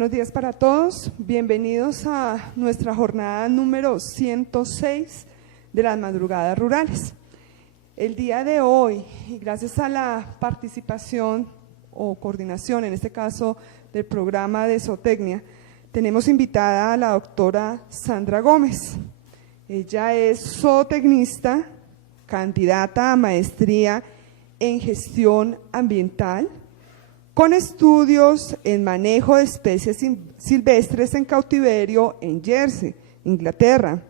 Buenos días para todos, bienvenidos a nuestra jornada número 106 de las madrugadas rurales. El día de hoy, y gracias a la participación o coordinación, en este caso del programa de zootecnia, tenemos invitada a la doctora Sandra Gómez. Ella es zootecnista, candidata a maestría en gestión ambiental, con estudios en manejo de especies silvestres en cautiverio en Jersey, Inglaterra.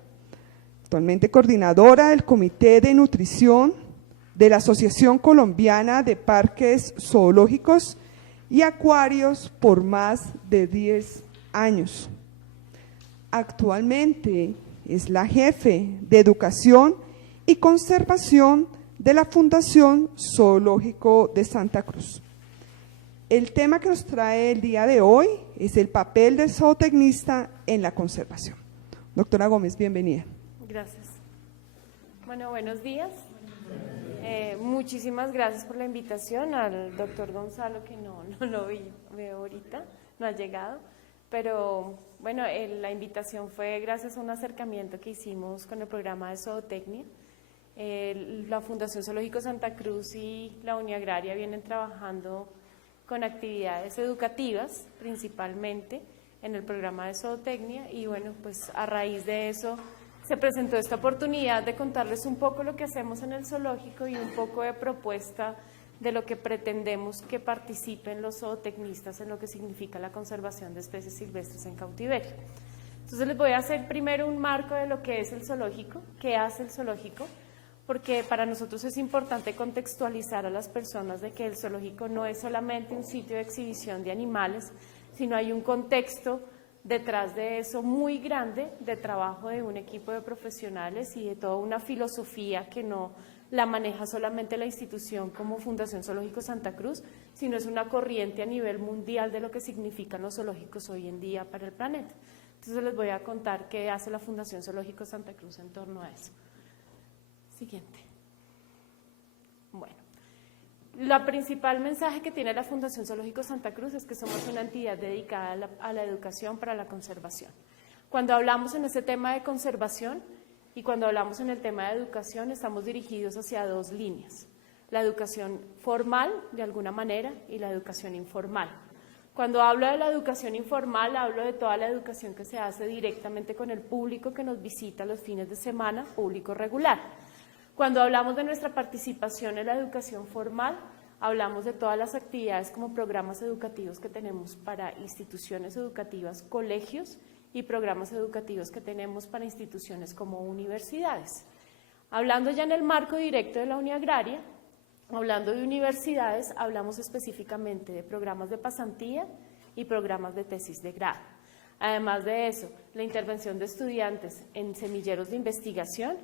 Actualmente coordinadora del Comité de Nutrición de la Asociación Colombiana de Parques Zoológicos y Acuarios por más de 10 años. Actualmente es la jefe de Educación y Conservación de la Fundación Zoológico de Santa Cruz. El tema que nos trae el día de hoy es el papel del zootecnista en la conservación. Doctora Gómez, bienvenida. Gracias. Bueno, buenos días. Muchísimas gracias por la invitación al doctor Gonzalo, que no lo veo ahorita, no ha llegado. Pero bueno, la invitación fue gracias a un acercamiento que hicimos con el programa de zootecnia. La Fundación Zoológico Santa Cruz y la Unión Agraria vienen trabajando con actividades educativas, principalmente en el programa de zootecnia, y bueno, pues a raíz de eso se presentó esta oportunidad de contarles un poco lo que hacemos en el zoológico y un poco de propuesta de lo que pretendemos que participen los zootecnistas en lo que significa la conservación de especies silvestres en cautiverio. Entonces les voy a hacer primero un marco de lo que es el zoológico, qué hace el zoológico, porque para nosotros es importante contextualizar a las personas de que el zoológico no es solamente un sitio de exhibición de animales, sino hay un contexto detrás de eso muy grande de trabajo de un equipo de profesionales y de toda una filosofía que no la maneja solamente la institución como Fundación Zoológico Santa Cruz, sino es una corriente a nivel mundial de lo que significan los zoológicos hoy en día para el planeta. Entonces les voy a contar qué hace la Fundación Zoológico Santa Cruz en torno a eso. Siguiente. Bueno, la principal mensaje que tiene la Fundación Zoológico Santa Cruz es que somos una entidad dedicada a la educación para la conservación. Cuando hablamos en ese tema de conservación y cuando hablamos en el tema de educación, estamos dirigidos hacia dos líneas: la educación formal, de alguna manera, y la educación informal. Cuando hablo de la educación informal, hablo de toda la educación que se hace directamente con el público que nos visita los fines de semana, público regular. Cuando hablamos de nuestra participación en la educación formal, hablamos de todas las actividades como programas educativos que tenemos para instituciones educativas, colegios, y programas educativos que tenemos para instituciones como universidades. Hablando ya en el marco directo de la Unión Agraria, hablando de universidades, hablamos específicamente de programas de pasantía y programas de tesis de grado. Además de eso, la intervención de estudiantes en semilleros de investigación,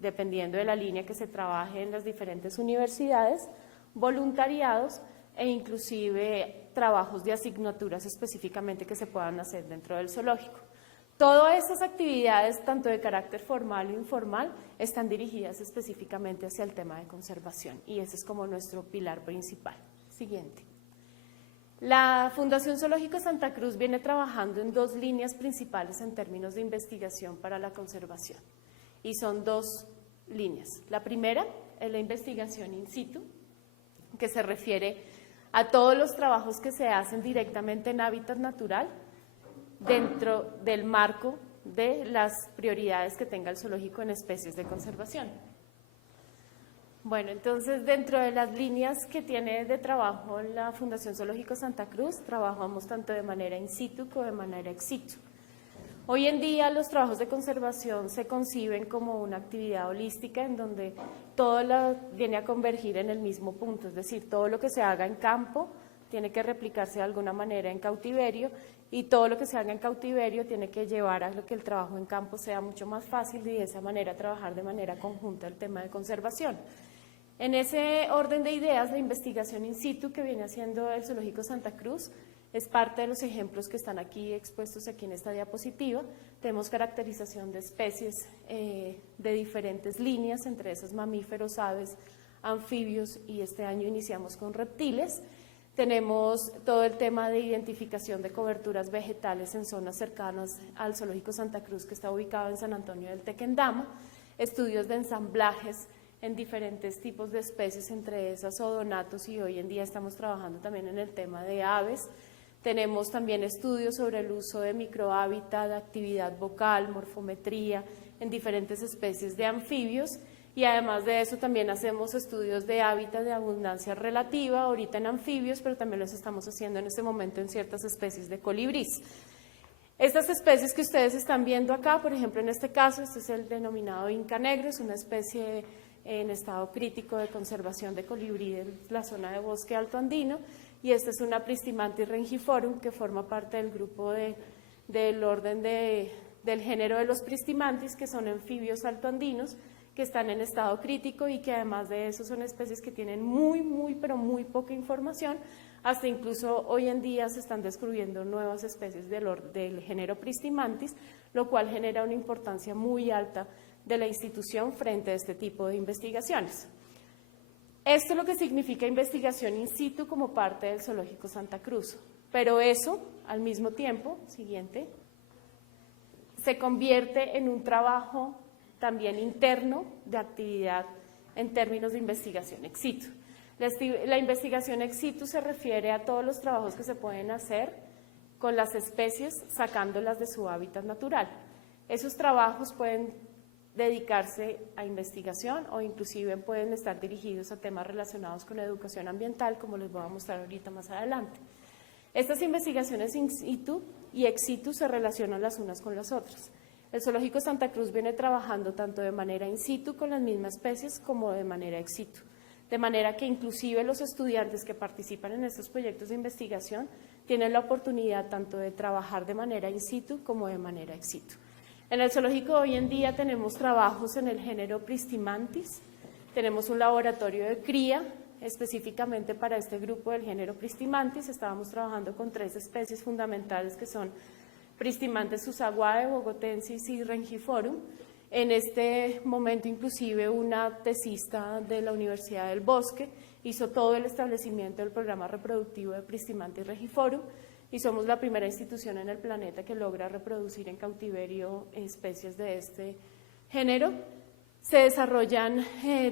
dependiendo de la línea que se trabaje en las diferentes universidades, voluntariados e inclusive trabajos de asignaturas específicamente que se puedan hacer dentro del zoológico. Todas estas actividades, tanto de carácter formal o informal, están dirigidas específicamente hacia el tema de conservación y ese es como nuestro pilar principal. Siguiente. La Fundación Zoológico Santa Cruz viene trabajando en dos líneas principales en términos de investigación para la conservación y son dos líneas. La primera es la investigación in situ, que se refiere a todos los trabajos que se hacen directamente en hábitat natural dentro del marco de las prioridades que tenga el zoológico en especies de conservación. Bueno, entonces dentro de las líneas que tiene de trabajo la Fundación Zoológico Santa Cruz, trabajamos tanto de manera in situ como de manera ex situ. Hoy en día los trabajos de conservación se conciben como una actividad holística en donde todo viene a convergir en el mismo punto, es decir, todo lo que se haga en campo tiene que replicarse de alguna manera en cautiverio y todo lo que se haga en cautiverio tiene que llevar a lo que el trabajo en campo sea mucho más fácil y de esa manera trabajar de manera conjunta el tema de conservación. En ese orden de ideas, la investigación in situ que viene haciendo el Zoológico Santa Cruz es parte de los ejemplos que están aquí expuestos aquí en esta diapositiva. Tenemos caracterización de especies de diferentes líneas, entre esas mamíferos, aves, anfibios y este año iniciamos con reptiles. Tenemos todo el tema de identificación de coberturas vegetales en zonas cercanas al Zoológico Santa Cruz, que está ubicado en San Antonio del Tequendama, estudios de ensamblajes en diferentes tipos de especies, entre esas odonatos, y hoy en día estamos trabajando también en el tema de aves. Tenemos también estudios sobre el uso de microhábitat, actividad vocal, morfometría en diferentes especies de anfibios, y además de eso también hacemos estudios de hábitat de abundancia relativa, ahorita en anfibios, pero también los estamos haciendo en este momento en ciertas especies de colibrís. Estas especies que ustedes están viendo acá, por ejemplo, en este caso, este es el denominado inca negro, es una especie en estado crítico de conservación de colibrí en la zona de bosque alto andino, y esta es una Pristimantis rangiforum, que forma parte del grupo del orden del género de los Pristimantis, que son anfibios altoandinos, que están en estado crítico y que además de eso son especies que tienen pero muy poca información. Hasta incluso hoy en día se están descubriendo nuevas especies del género Pristimantis, lo cual genera una importancia muy alta de la institución frente a este tipo de investigaciones. Esto es lo que significa investigación in situ como parte del Zoológico Santa Cruz, pero eso, al mismo tiempo, siguiente, se convierte en un trabajo también interno de actividad en términos de investigación ex situ. La investigación ex situ se refiere a todos los trabajos que se pueden hacer con las especies sacándolas de su hábitat natural. Esos trabajos pueden dedicarse a investigación o inclusive pueden estar dirigidos a temas relacionados con educación ambiental, como les voy a mostrar ahorita más adelante. Estas investigaciones in situ y ex situ se relacionan las unas con las otras. El Zoológico Santa Cruz viene trabajando tanto de manera in situ con las mismas especies como de manera ex situ, de manera que inclusive los estudiantes que participan en estos proyectos de investigación tienen la oportunidad tanto de trabajar de manera in situ como de manera ex situ. En el zoológico hoy en día tenemos trabajos en el género Pristimantis, tenemos un laboratorio de cría específicamente para este grupo del género Pristimantis. Estábamos trabajando con 3 especies fundamentales que son Pristimantes susaguae, bogotensis y rangiforum. En este momento inclusive una tesista de la Universidad del Bosque hizo todo el establecimiento del programa reproductivo de Pristimantis rangiforum y somos la primera institución en el planeta que logra reproducir en cautiverio especies de este género. Se desarrollan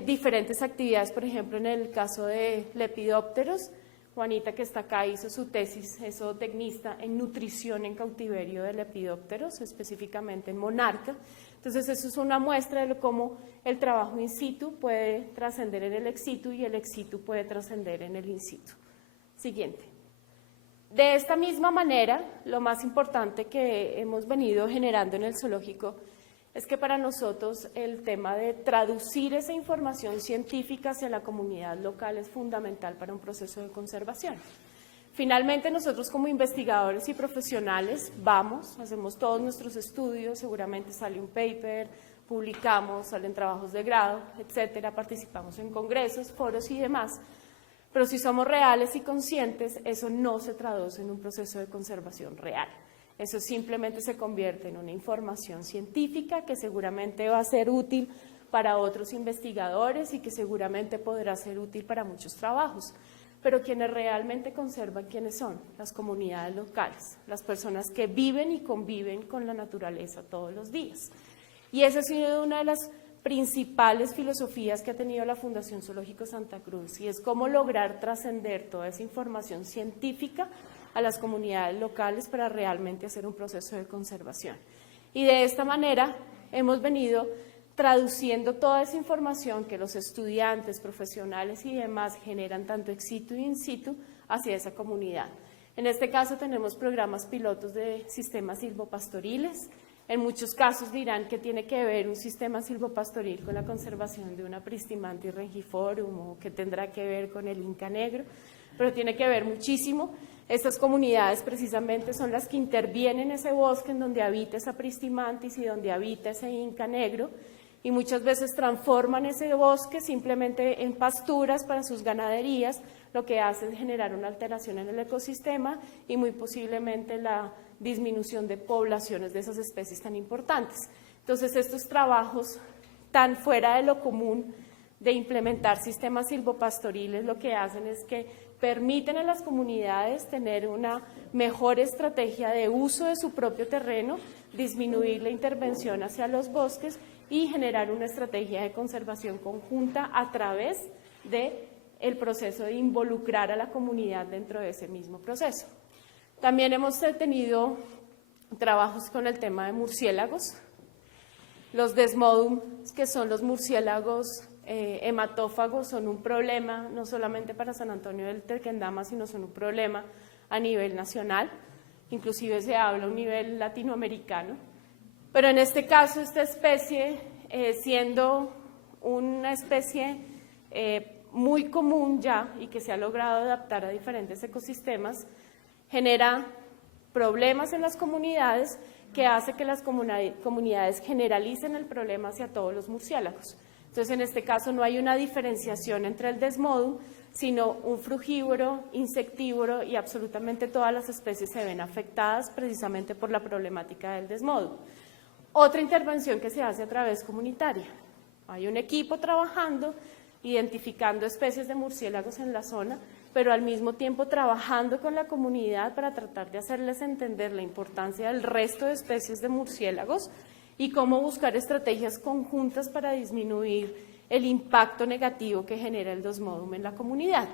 diferentes actividades, por ejemplo, en el caso de Lepidópteros. Juanita, que está acá, hizo su tesis, es zootecnista en nutrición en cautiverio de lepidópteros, específicamente en monarca. Entonces, eso es una muestra de cómo el trabajo in situ puede trascender en el ex situ y el ex situ puede trascender en el in situ. Siguiente. De esta misma manera, lo más importante que hemos venido generando en el zoológico es que para nosotros el tema de traducir esa información científica hacia la comunidad local es fundamental para un proceso de conservación. Finalmente, nosotros como investigadores y profesionales hacemos todos nuestros estudios, seguramente sale un paper, publicamos, salen trabajos de grado, etcétera, participamos en congresos, foros y demás, pero si somos reales y conscientes, eso no se traduce en un proceso de conservación real. Eso simplemente se convierte en una información científica que seguramente va a ser útil para otros investigadores y que seguramente podrá ser útil para muchos trabajos. Pero quienes realmente conservan, ¿quiénes son? Las comunidades locales, las personas que viven y conviven con la naturaleza todos los días. Y esa ha sido una de las principales filosofías que ha tenido la Fundación Zoológico Santa Cruz, y es cómo lograr trascender toda esa información científica a las comunidades locales para realmente hacer un proceso de conservación. Y de esta manera hemos venido traduciendo toda esa información que los estudiantes, profesionales y demás generan tanto ex situ y in situ hacia esa comunidad. En este caso tenemos programas pilotos de sistemas silvopastoriles. En muchos casos dirán que tiene que ver un sistema silvopastoril con la conservación de una Pristimantis rangiforum o que tendrá que ver con el inca negro, pero tiene que ver muchísimo. Estas comunidades precisamente son las que intervienen en ese bosque en donde habita esa Pristimantis y donde habita ese inca negro, y muchas veces transforman ese bosque simplemente en pasturas para sus ganaderías, lo que hace es generar una alteración en el ecosistema y muy posiblemente la disminución de poblaciones de esas especies tan importantes. Entonces, estos trabajos tan fuera de lo común de implementar sistemas silvopastoriles lo que hacen es que permiten a las comunidades tener una mejor estrategia de uso de su propio terreno, disminuir la intervención hacia los bosques y generar una estrategia de conservación conjunta a través del proceso de involucrar a la comunidad dentro de ese mismo proceso. También hemos tenido trabajos con el tema de murciélagos. Los desmodum, que son los murciélagos hematófagos, son un problema no solamente para San Antonio del Tequendama, sino son un problema a nivel nacional, inclusive se habla a un nivel latinoamericano. Pero en este caso, esta especie, siendo una especie muy común ya y que se ha logrado adaptar a diferentes ecosistemas, genera problemas en las comunidades que hace que las comunidades generalicen el problema hacia todos los murciélagos. Entonces, en este caso no hay una diferenciación entre el desmodum, sino un frugívoro, insectívoro y absolutamente todas las especies se ven afectadas precisamente por la problemática del desmodum. Otra intervención que se hace a través comunitaria. Hay un equipo trabajando, identificando especies de murciélagos en la zona, pero al mismo tiempo trabajando con la comunidad para tratar de hacerles entender la importancia del resto de especies de murciélagos y cómo buscar estrategias conjuntas para disminuir el impacto negativo que genera el desmodum en la comunidad.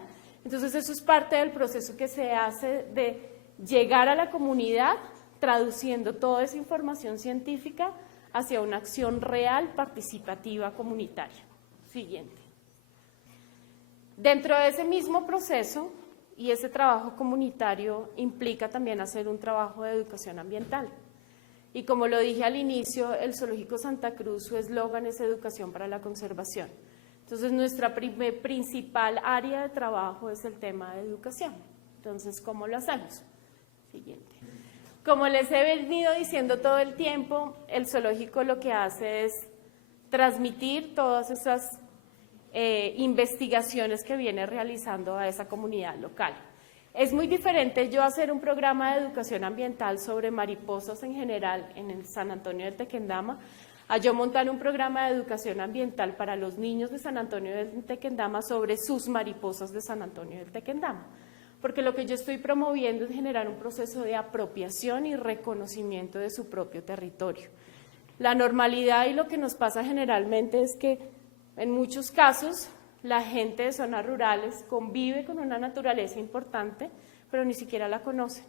Entonces, eso es parte del proceso que se hace de llegar a la comunidad, traduciendo toda esa información científica hacia una acción real, participativa, comunitaria. Siguiente. Dentro de ese mismo proceso y ese trabajo comunitario implica también hacer un trabajo de educación ambiental. Y como lo dije al inicio, el Zoológico Santa Cruz, su eslogan es educación para la conservación. Entonces, nuestra principal área de trabajo es el tema de educación. Entonces, ¿cómo lo hacemos? Siguiente. Como les he venido diciendo todo el tiempo, el zoológico lo que hace es transmitir todas esas investigaciones que viene realizando a esa comunidad local. Es muy diferente yo hacer un programa de educación ambiental sobre mariposas en general en el San Antonio del Tequendama, a yo montar un programa de educación ambiental para los niños de San Antonio del Tequendama sobre sus mariposas de San Antonio del Tequendama. Porque lo que yo estoy promoviendo es generar un proceso de apropiación y reconocimiento de su propio territorio. La normalidad y lo que nos pasa generalmente es que en muchos casos la gente de zonas rurales convive con una naturaleza importante, pero ni siquiera la conoce,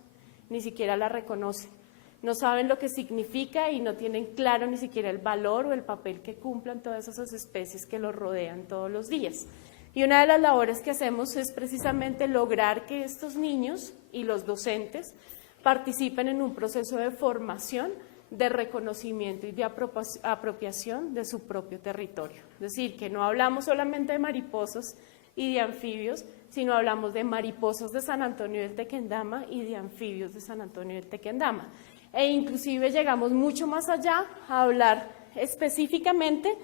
ni siquiera la reconoce. No saben lo que significa y no tienen claro ni siquiera el valor o el papel que cumplan todas esas especies que los rodean todos los días. Y una de las labores que hacemos es precisamente lograr que estos niños y los docentes participen en un proceso de formación, de reconocimiento y de apropiación de su propio territorio. Es decir, que no hablamos solamente de mariposas y de anfibios, sino hablamos de mariposas de San Antonio del Tequendama y de anfibios de San Antonio del Tequendama. E inclusive llegamos mucho más allá a hablar específicamente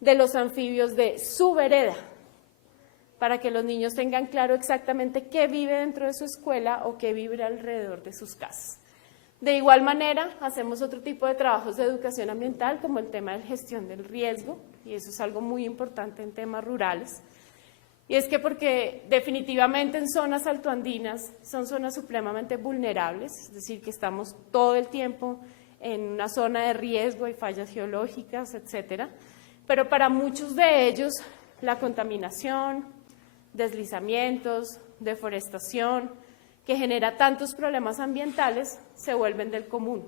de los anfibios de su vereda, para que los niños tengan claro exactamente qué vive dentro de su escuela o qué vive alrededor de sus casas. De igual manera, hacemos otro tipo de trabajos de educación ambiental, como el tema de gestión del riesgo, y eso es algo muy importante en temas rurales. Y es que porque definitivamente en zonas altoandinas son zonas supremamente vulnerables, es decir, que estamos todo el tiempo en una zona de riesgo, hay fallas geológicas, etcétera. Pero para muchos de ellos, la contaminación, deslizamientos, deforestación, que genera tantos problemas ambientales, se vuelven del común.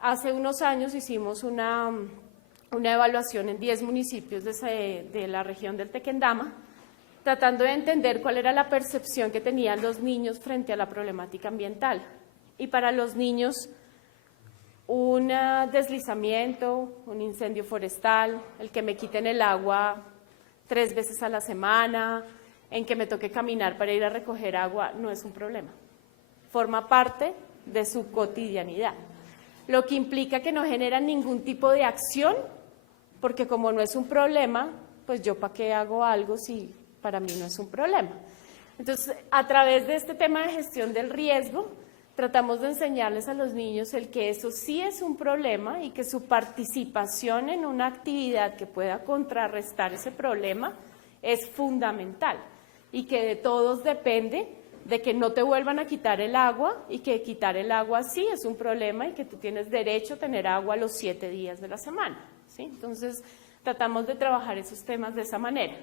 Hace unos años hicimos una evaluación en 10 municipios de la región del Tequendama, tratando de entender cuál era la percepción que tenían los niños frente a la problemática ambiental. Y para los niños, un deslizamiento, un incendio forestal, el que me quiten el agua 3 veces a la semana, en que me toque caminar para ir a recoger agua, no es un problema. Forma parte de su cotidianidad, lo que implica que no generan ningún tipo de acción, porque como no es un problema, pues yo para qué hago algo si para mí no es un problema. Entonces, a través de este tema de gestión del riesgo, tratamos de enseñarles a los niños el que eso sí es un problema y que su participación en una actividad que pueda contrarrestar ese problema es fundamental. y que de todos depende de que no te vuelvan a quitar el agua y que quitar el agua sí es un problema y que tú tienes derecho a tener agua los 7 días de la semana, ¿sí? Entonces, tratamos de trabajar esos temas de esa manera.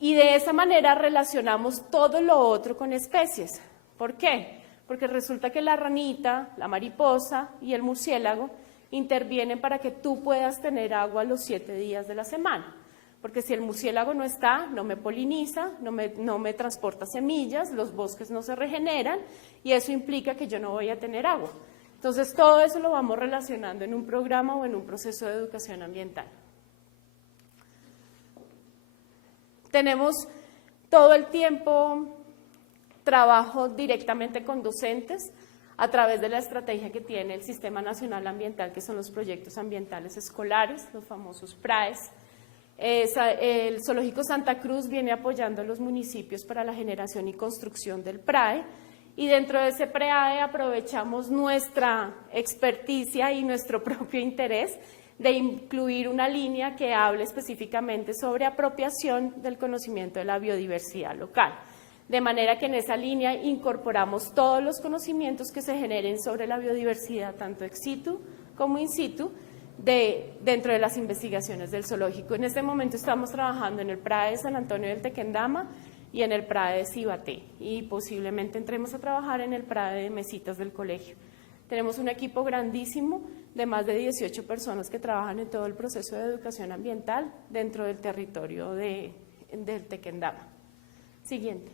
Y de esa manera relacionamos todo lo otro con especies. ¿Por qué? Porque resulta que la ranita, la mariposa y el murciélago intervienen para que tú puedas tener agua los 7 días de la semana. Porque si el murciélago no está, no me poliniza, no me transporta semillas, los bosques no se regeneran y eso implica que yo no voy a tener agua. Entonces, todo eso lo vamos relacionando en un programa o en un proceso de educación ambiental. Tenemos todo el tiempo trabajo directamente con docentes a través de la estrategia que tiene el Sistema Nacional Ambiental, que son los proyectos ambientales escolares, los famosos PRAES. El Zoológico Santa Cruz viene apoyando a los municipios para la generación y construcción del PRAE y dentro de ese PRAE aprovechamos nuestra experticia y nuestro propio interés de incluir una línea que hable específicamente sobre apropiación del conocimiento de la biodiversidad local. De manera que en esa línea incorporamos todos los conocimientos que se generen sobre la biodiversidad, tanto ex situ como in situ, dentro de las investigaciones del zoológico. En este momento estamos trabajando en el PRAE de San Antonio del Tequendama y en el PRAE de Cibaté y posiblemente entremos a trabajar en el PRAE de Mesitas del colegio. Tenemos un equipo grandísimo de más de 18 personas que trabajan en todo el proceso de educación ambiental dentro del territorio del Tequendama. Siguiente.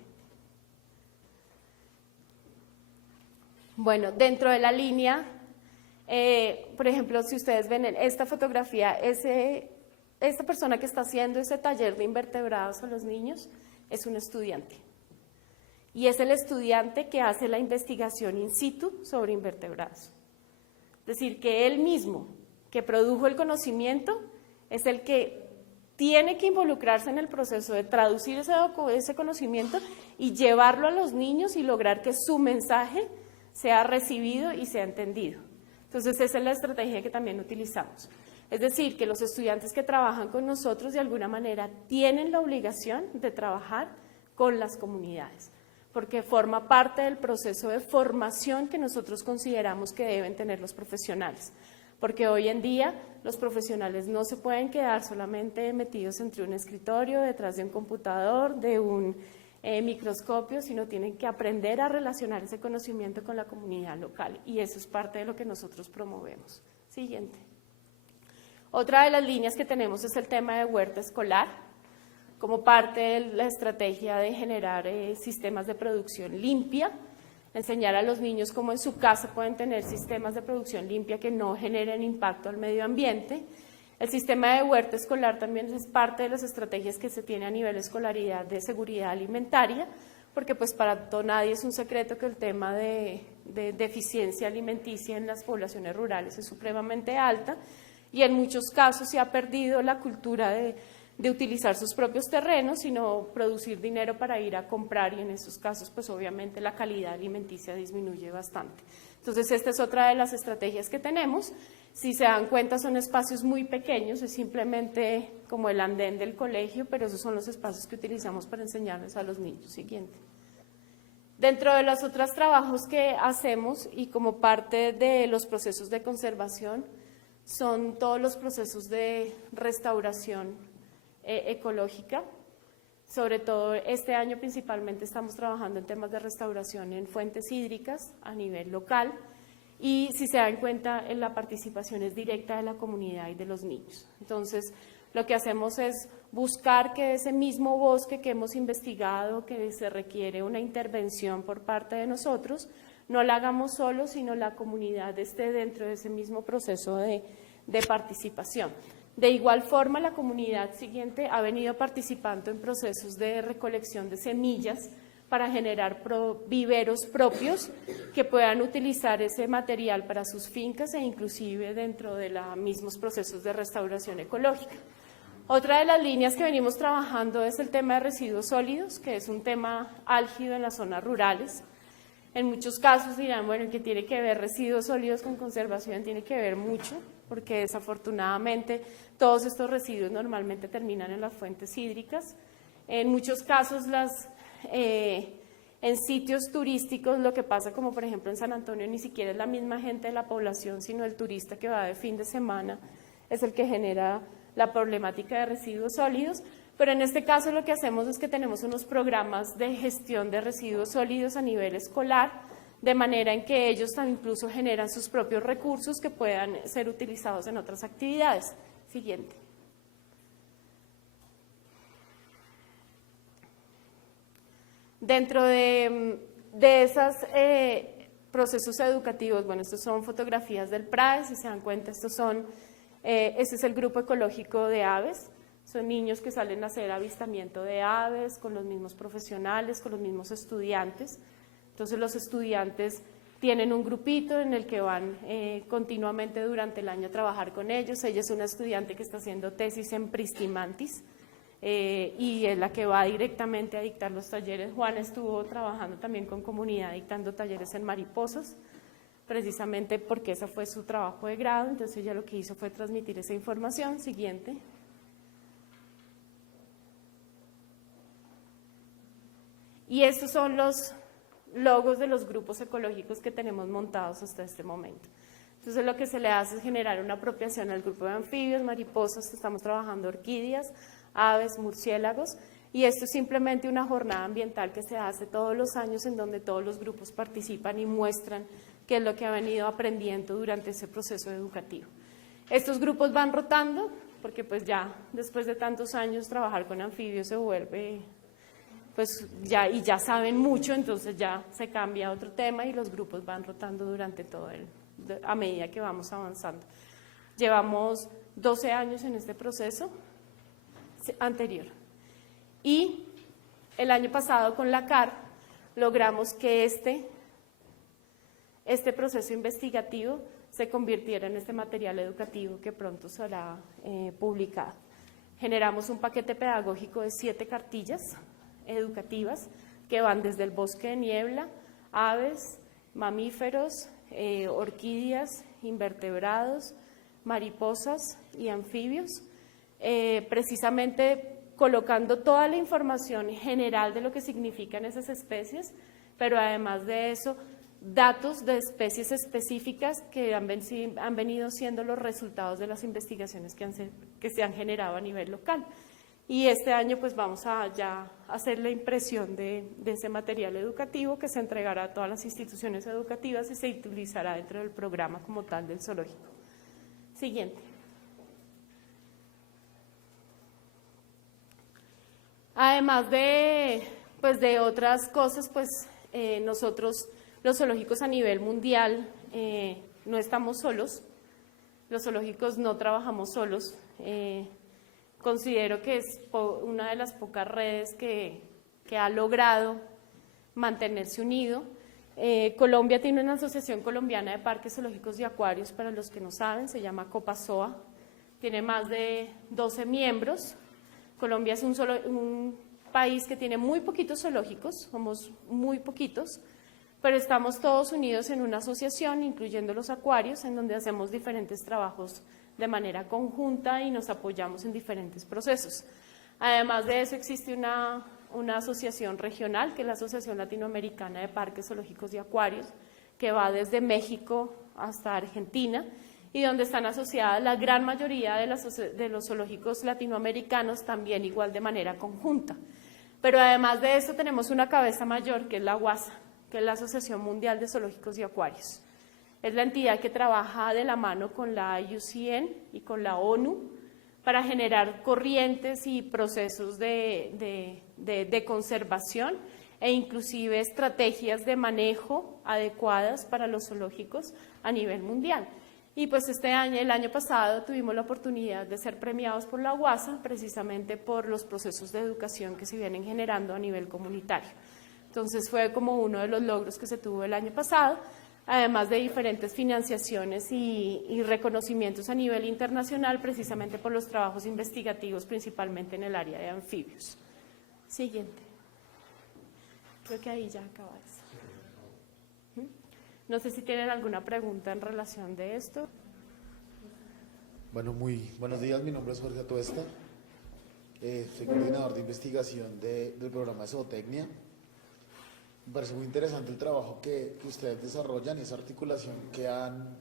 Bueno, dentro de la línea, por ejemplo, si ustedes ven en esta fotografía, esta persona que está haciendo ese taller de invertebrados a los niños es un estudiante. Y es el estudiante que hace la investigación in situ sobre invertebrados. Es decir, que él mismo, que produjo el conocimiento, es el que tiene que involucrarse en el proceso de traducir ese conocimiento y llevarlo a los niños y lograr que su mensaje sea recibido y sea entendido. Entonces, esa es la estrategia que también utilizamos. Es decir, que los estudiantes que trabajan con nosotros de alguna manera tienen la obligación de trabajar con las comunidades, porque forma parte del proceso de formación que nosotros consideramos que deben tener los profesionales. Porque hoy en día los profesionales no se pueden quedar solamente metidos entre un escritorio, detrás de un computador, de un microscopio, sino tienen que aprender a relacionar ese conocimiento con la comunidad local y eso es parte de lo que nosotros promovemos. Siguiente. Otra de las líneas que tenemos es el tema de huerta escolar, como parte de la estrategia de generar sistemas de producción limpia, enseñar a los niños cómo en su casa pueden tener sistemas de producción limpia que no generen impacto al medio ambiente. El sistema de huerta escolar también es parte de las estrategias que se tiene a nivel de escolaridad de seguridad alimentaria, porque pues para nadie es un secreto que el tema de deficiencia alimenticia en las poblaciones rurales es supremamente alta y en muchos casos se ha perdido la cultura de utilizar sus propios terrenos, sino producir dinero para ir a comprar y en esos casos pues obviamente la calidad alimenticia disminuye bastante. Entonces esta es otra de las estrategias que tenemos. Si se dan cuenta son espacios muy pequeños, es simplemente como el andén del colegio, pero esos son los espacios que utilizamos para enseñarles a los niños. Siguiente. Dentro de los otros trabajos que hacemos y como parte de los procesos de conservación son todos los procesos de restauración ecológica. Sobre todo este año principalmente estamos trabajando en temas de restauración en fuentes hídricas a nivel local y si se dan cuenta la participación es directa de la comunidad y de los niños. Entonces lo que hacemos es buscar que ese mismo bosque que hemos investigado, que se requiere una intervención por parte de nosotros, no la hagamos solos, sino la comunidad esté dentro de ese mismo proceso de participación. De igual forma, la comunidad siguiente ha venido participando en procesos de recolección de semillas para generar viveros propios que puedan utilizar ese material para sus fincas e inclusive dentro de los mismos procesos de restauración ecológica. Otra de las líneas que venimos trabajando es el tema de residuos sólidos, que es un tema álgido en las zonas rurales. En muchos casos dirán, bueno, ¿qué tiene que ver residuos sólidos con conservación? Tiene que ver mucho, porque desafortunadamente todos estos residuos normalmente terminan en las fuentes hídricas. En muchos casos en sitios turísticos lo que pasa, como por ejemplo en San Antonio, ni siquiera es la misma gente de la población, sino el turista que va de fin de semana es el que genera la problemática de residuos sólidos. Pero en este caso lo que hacemos es que tenemos unos programas de gestión de residuos sólidos a nivel escolar, de manera en que ellos incluso generan sus propios recursos que puedan ser utilizados en otras actividades. Siguiente. Dentro de esos procesos educativos, bueno, estos son fotografías del PRAE, si se dan cuenta, este es el grupo ecológico de aves. Son niños que salen a hacer avistamiento de aves con los mismos profesionales, con los mismos estudiantes. Entonces los estudiantes tienen un grupito en el que van continuamente durante el año a trabajar con ellos. Ella es una estudiante que está haciendo tesis en Pristimantis y es la que va directamente a dictar los talleres. Juana estuvo trabajando también con comunidad dictando talleres en mariposas, precisamente porque ese fue su trabajo de grado. Entonces ella lo que hizo fue transmitir esa información. Siguiente. Y estos son los logos de los grupos ecológicos que tenemos montados hasta este momento. Entonces lo que se le hace es generar una apropiación al grupo de anfibios, mariposas, estamos trabajando orquídeas, aves, murciélagos, y esto es simplemente una jornada ambiental que se hace todos los años en donde todos los grupos participan y muestran qué es lo que ha venido aprendiendo durante ese proceso educativo. Estos grupos van rotando, porque pues ya después de tantos años trabajar con anfibios se vuelve... pues ya saben mucho, entonces ya se cambia a otro tema y los grupos van rotando durante a medida que vamos avanzando. Llevamos 12 años en este proceso anterior. Y el año pasado con la CAR logramos que este proceso investigativo se convirtiera en este material educativo que pronto será publicado. Generamos un paquete pedagógico de 7 cartillas educativas que van desde el bosque de niebla, aves, mamíferos, orquídeas, invertebrados, mariposas y anfibios, precisamente colocando toda la información general de lo que significan esas especies, pero además de eso, datos de especies específicas que han venido siendo los resultados de las investigaciones que se han generado a nivel local. Y este año pues vamos a ya hacer la impresión de ese material educativo que se entregará a todas las instituciones educativas y se utilizará dentro del programa como tal del zoológico. Siguiente. Además de otras cosas, pues nosotros los zoológicos a nivel mundial no estamos solos, los zoológicos no trabajamos solos. Considero que es una de las pocas redes que ha logrado mantenerse unido. Colombia tiene una asociación colombiana de parques zoológicos y acuarios, para los que no saben, se llama COPAZOA, tiene más de 12 miembros. Colombia es un país que tiene muy poquitos zoológicos, somos muy poquitos, pero estamos todos unidos en una asociación, incluyendo los acuarios, en donde hacemos diferentes trabajos de manera conjunta y nos apoyamos en diferentes procesos. Además de eso existe una asociación regional, que es la Asociación Latinoamericana de Parques Zoológicos y Acuarios, que va desde México hasta Argentina, y donde están asociadas la gran mayoría de los zoológicos latinoamericanos, también igual de manera conjunta. Pero además de eso tenemos una cabeza mayor, que es la UASA, que es la Asociación Mundial de Zoológicos y Acuarios. Es la entidad que trabaja de la mano con la IUCN y con la ONU para generar corrientes y procesos de conservación e inclusive estrategias de manejo adecuadas para los zoológicos a nivel mundial. Y pues el año pasado tuvimos la oportunidad de ser premiados por la UASA precisamente por los procesos de educación que se vienen generando a nivel comunitario. Entonces fue como uno de los logros que se tuvo el año pasado, además de diferentes financiaciones y reconocimientos a nivel internacional, precisamente por los trabajos investigativos, principalmente en el área de anfibios. Siguiente. Creo que ahí ya acaba eso. No sé si tienen alguna pregunta en relación de esto. Bueno, muy buenos días, mi nombre es Jorge Atuesta, soy coordinador de investigación del programa de zootecnia. Me parece muy interesante el trabajo que ustedes desarrollan y esa articulación que han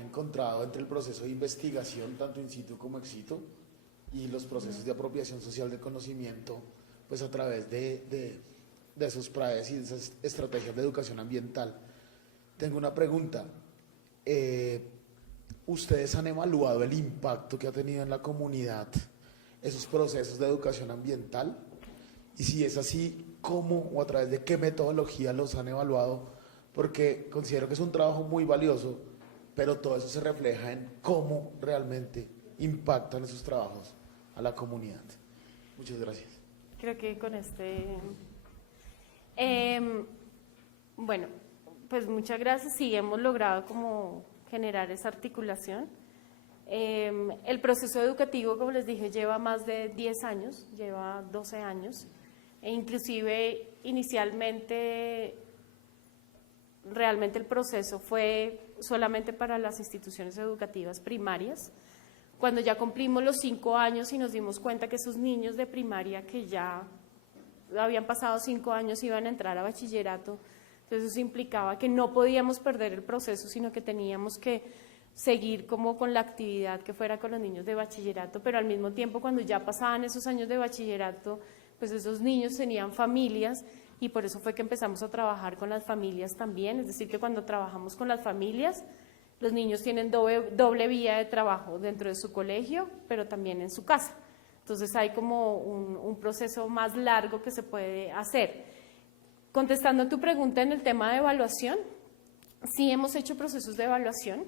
encontrado entre el proceso de investigación, tanto in situ como ex situ, y los procesos de apropiación social de conocimiento, pues a través de esos PRAES y de esas estrategias de educación ambiental. Tengo una pregunta. ¿Ustedes han evaluado el impacto que ha tenido en la comunidad esos procesos de educación ambiental? Y si es así, ¿cómo o a través de qué metodología los han evaluado? Porque considero que es un trabajo muy valioso, pero todo eso se refleja en cómo realmente impactan esos trabajos a la comunidad. Muchas gracias. Creo que con bueno, pues muchas gracias. Sí, hemos logrado como generar esa articulación. El proceso educativo, como les dije, lleva más de 10 años, lleva 12 años, e inclusive inicialmente realmente el proceso fue solamente para las instituciones educativas primarias. Cuando ya cumplimos los 5 años y nos dimos cuenta que esos niños de primaria que ya habían pasado 5 años iban a entrar a bachillerato, entonces eso implicaba que no podíamos perder el proceso, sino que teníamos que seguir como con la actividad que fuera con los niños de bachillerato, pero al mismo tiempo cuando ya pasaban esos años de bachillerato, pues esos niños tenían familias y por eso fue que empezamos a trabajar con las familias también, es decir, que cuando trabajamos con las familias, los niños tienen doble vía de trabajo dentro de su colegio, pero también en su casa. Entonces hay como un proceso más largo que se puede hacer. Contestando a tu pregunta en el tema de evaluación, sí hemos hecho procesos de evaluación.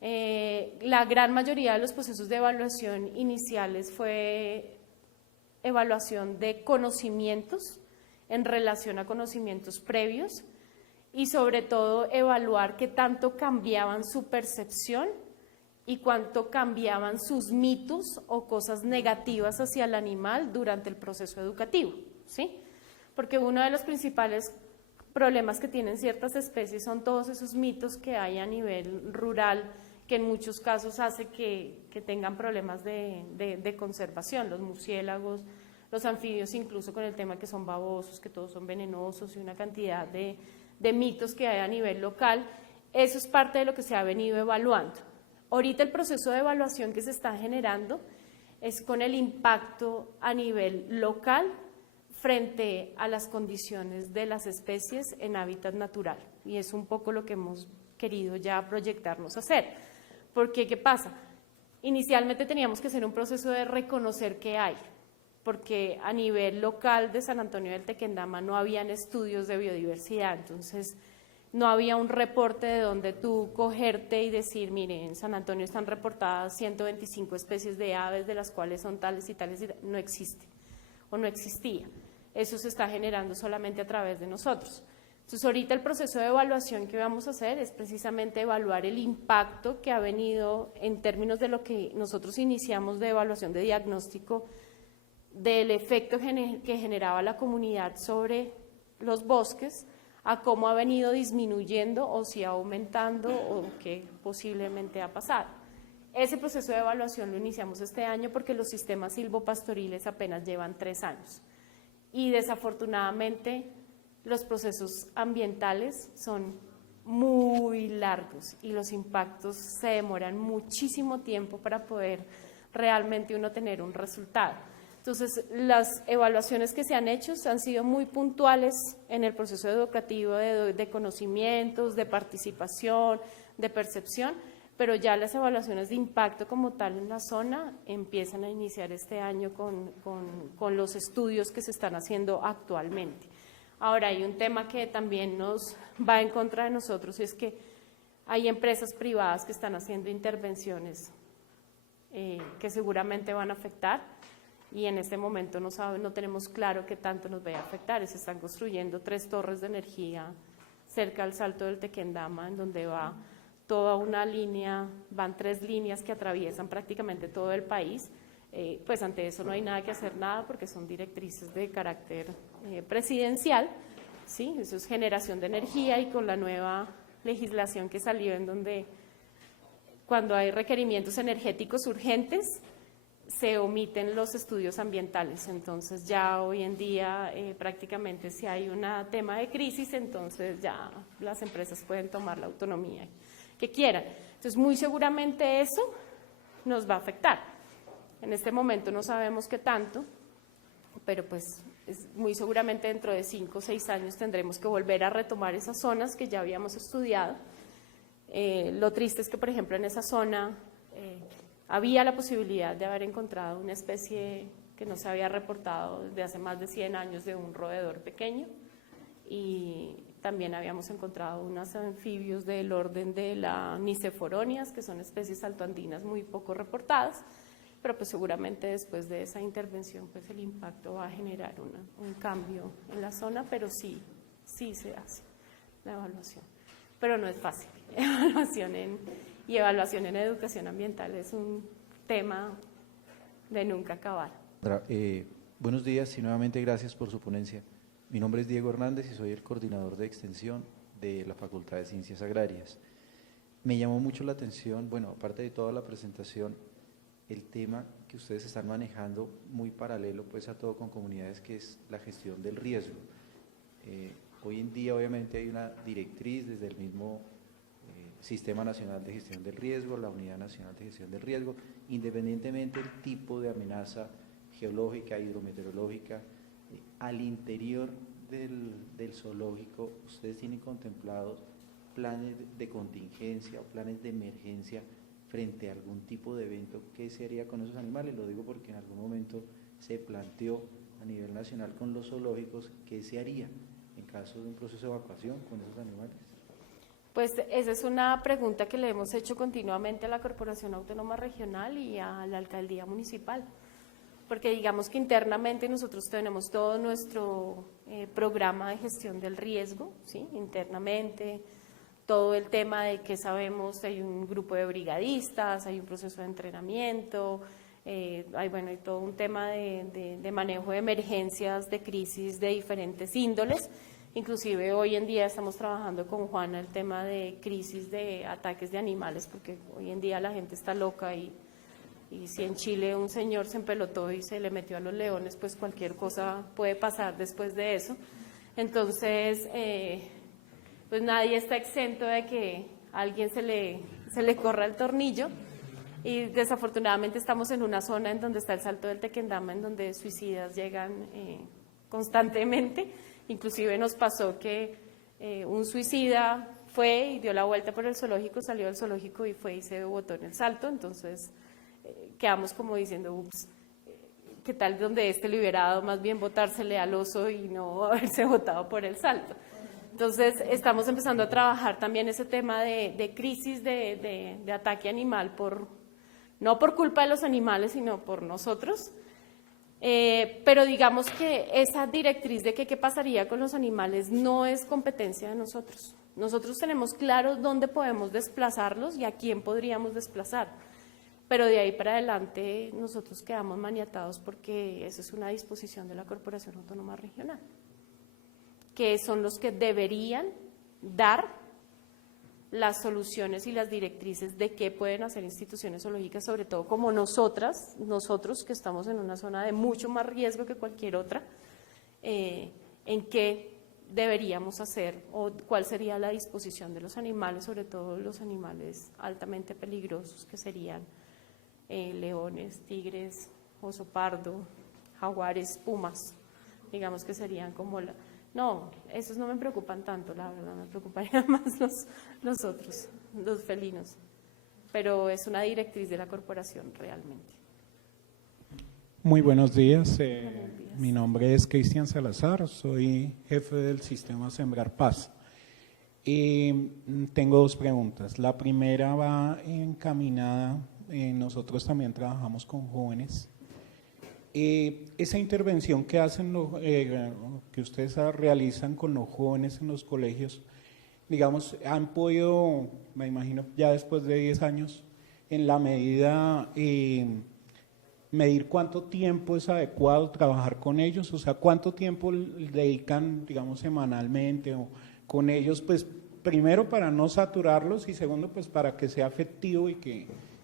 La gran mayoría de los procesos de evaluación iniciales fue evaluación de conocimientos en relación a conocimientos previos y sobre todo evaluar qué tanto cambiaban su percepción y cuánto cambiaban sus mitos o cosas negativas hacia el animal durante el proceso educativo, ¿sí? Porque uno de los principales problemas que tienen ciertas especies son todos esos mitos que hay a nivel rural, que en muchos casos hace que tengan problemas de conservación, los murciélagos, los anfibios, incluso con el tema que son babosos, que todos son venenosos y una cantidad de mitos que hay a nivel local. Eso es parte de lo que se ha venido evaluando. Ahorita el proceso de evaluación que se está generando es con el impacto a nivel local frente a las condiciones de las especies en hábitat natural, y es un poco lo que hemos querido ya proyectarnos a hacer. Porque, ¿qué pasa? Inicialmente teníamos que hacer un proceso de reconocer qué hay, porque a nivel local de San Antonio del Tequendama no habían estudios de biodiversidad, entonces no había un reporte de donde tú cogerte y decir, mire, en San Antonio están reportadas 125 especies de aves, de las cuales son tales y tales, no existe, o no existía. Eso se está generando solamente a través de nosotros. Entonces, ahorita el proceso de evaluación que vamos a hacer es precisamente evaluar el impacto que ha venido en términos de lo que nosotros iniciamos de evaluación de diagnóstico del efecto que generaba la comunidad sobre los bosques, a cómo ha venido disminuyendo o si ha aumentando o qué posiblemente ha pasado. Ese proceso de evaluación lo iniciamos este año porque los sistemas silvopastoriles apenas llevan 3 años y desafortunadamente los procesos ambientales son muy largos y los impactos se demoran muchísimo tiempo para poder realmente uno tener un resultado. Entonces, las evaluaciones que se han hecho han sido muy puntuales en el proceso educativo de conocimientos, de participación, de percepción, pero ya las evaluaciones de impacto como tal en la zona empiezan a iniciar este año con los estudios que se están haciendo actualmente. Ahora, hay un tema que también nos va en contra de nosotros, y es que hay empresas privadas que están haciendo intervenciones que seguramente van a afectar, y en este momento no tenemos claro qué tanto nos vaya a afectar. Se están construyendo 3 torres de energía cerca al Salto del Tequendama, en donde va toda una línea, van 3 líneas que atraviesan prácticamente todo el país. Pues ante eso no hay nada que hacer, porque son directrices de carácter presidencial, ¿sí? Eso es generación de energía, y con la nueva legislación que salió en donde cuando hay requerimientos energéticos urgentes, se omiten los estudios ambientales. Entonces ya hoy en día prácticamente si hay un tema de crisis, entonces ya las empresas pueden tomar la autonomía que quieran. Entonces muy seguramente eso nos va a afectar. En este momento no sabemos qué tanto, pero pues muy seguramente dentro de 5 o 6 años tendremos que volver a retomar esas zonas que ya habíamos estudiado. Lo triste es que, por ejemplo, en esa zona había la posibilidad de haber encontrado una especie que no se había reportado desde hace más de 100 años de un roedor pequeño, y también habíamos encontrado unos anfibios del orden de las niceforonias, que son especies altoandinas muy poco reportadas, pero pues seguramente después de esa intervención pues el impacto va a generar un cambio en la zona, pero sí se hace la evaluación. Pero no es fácil. Evaluación en educación ambiental es un tema de nunca acabar. Buenos días y nuevamente gracias por su ponencia. Mi nombre es Diego Hernández y soy el coordinador de extensión de la Facultad de Ciencias Agrarias. Me llamó mucho la atención, bueno, aparte de toda la presentación, el tema que ustedes están manejando muy paralelo pues a todo con comunidades, que es la gestión del riesgo. Hoy en día obviamente hay una directriz desde el mismo Sistema Nacional de Gestión del Riesgo, la Unidad Nacional de Gestión del Riesgo, independientemente del tipo de amenaza geológica, hidrometeorológica, al interior del zoológico, ¿ustedes tienen contemplados planes de contingencia o planes de emergencia frente a algún tipo de evento? ¿Qué se haría con esos animales? Lo digo porque en algún momento se planteó a nivel nacional con los zoológicos qué se haría en caso de un proceso de evacuación con esos animales. Pues esa es una pregunta que le hemos hecho continuamente a la Corporación Autónoma Regional y a la Alcaldía Municipal, porque digamos que internamente nosotros tenemos todo nuestro programa de gestión del riesgo, ¿sí? Internamente, todo el tema de que sabemos, hay un grupo de brigadistas, hay un proceso de entrenamiento, hay todo un tema de manejo de emergencias, de crisis de diferentes índoles. Inclusive hoy en día estamos trabajando con Juana el tema de crisis de ataques de animales, porque hoy en día la gente está loca y si en Chile un señor se empelotó y se le metió a los leones, pues cualquier cosa puede pasar después de eso. Entonces, pues nadie está exento de que a alguien se le corra el tornillo, y desafortunadamente estamos en una zona en donde está el Salto del Tequendama, en donde suicidas llegan constantemente. Inclusive nos pasó que un suicida fue y dio la vuelta por el zoológico, salió del zoológico y fue y se botó en el Salto. Entonces quedamos como diciendo, ups, ¿qué tal donde le hubiera dado más bien botársele al oso y no haberse botado por el Salto? Entonces estamos empezando a trabajar también ese tema de crisis de ataque animal, no por culpa de los animales, sino por nosotros. Pero digamos que esa directriz de que qué pasaría con los animales no es competencia de nosotros. Nosotros tenemos claro dónde podemos desplazarlos y a quién podríamos desplazar, pero de ahí para adelante nosotros quedamos maniatados porque esa es una disposición de la Corporación Autónoma Regional, que son los que deberían dar las soluciones y las directrices de qué pueden hacer instituciones zoológicas, sobre todo como nosotros que estamos en una zona de mucho más riesgo que cualquier otra, en qué deberíamos hacer o cuál sería la disposición de los animales, sobre todo los animales altamente peligrosos que serían leones, tigres, oso pardo, jaguares, pumas, digamos que serían como No, esos no me preocupan tanto, la verdad, me preocuparían más los otros, los felinos, pero es una directriz de la corporación realmente. Muy buenos días. Mi nombre es Cristian Salazar, soy jefe del sistema Sembrar Paz. Y tengo 2 preguntas. La primera va encaminada, nosotros también trabajamos con jóvenes. Esa intervención que hacen, que ustedes realizan con los jóvenes en los colegios, digamos, han podido, me imagino, ya después de 10 años, en la medida, medir cuánto tiempo es adecuado trabajar con ellos, o sea, cuánto tiempo dedican, digamos, semanalmente o con ellos, pues, primero para no saturarlos y segundo, pues, para que sea efectivo y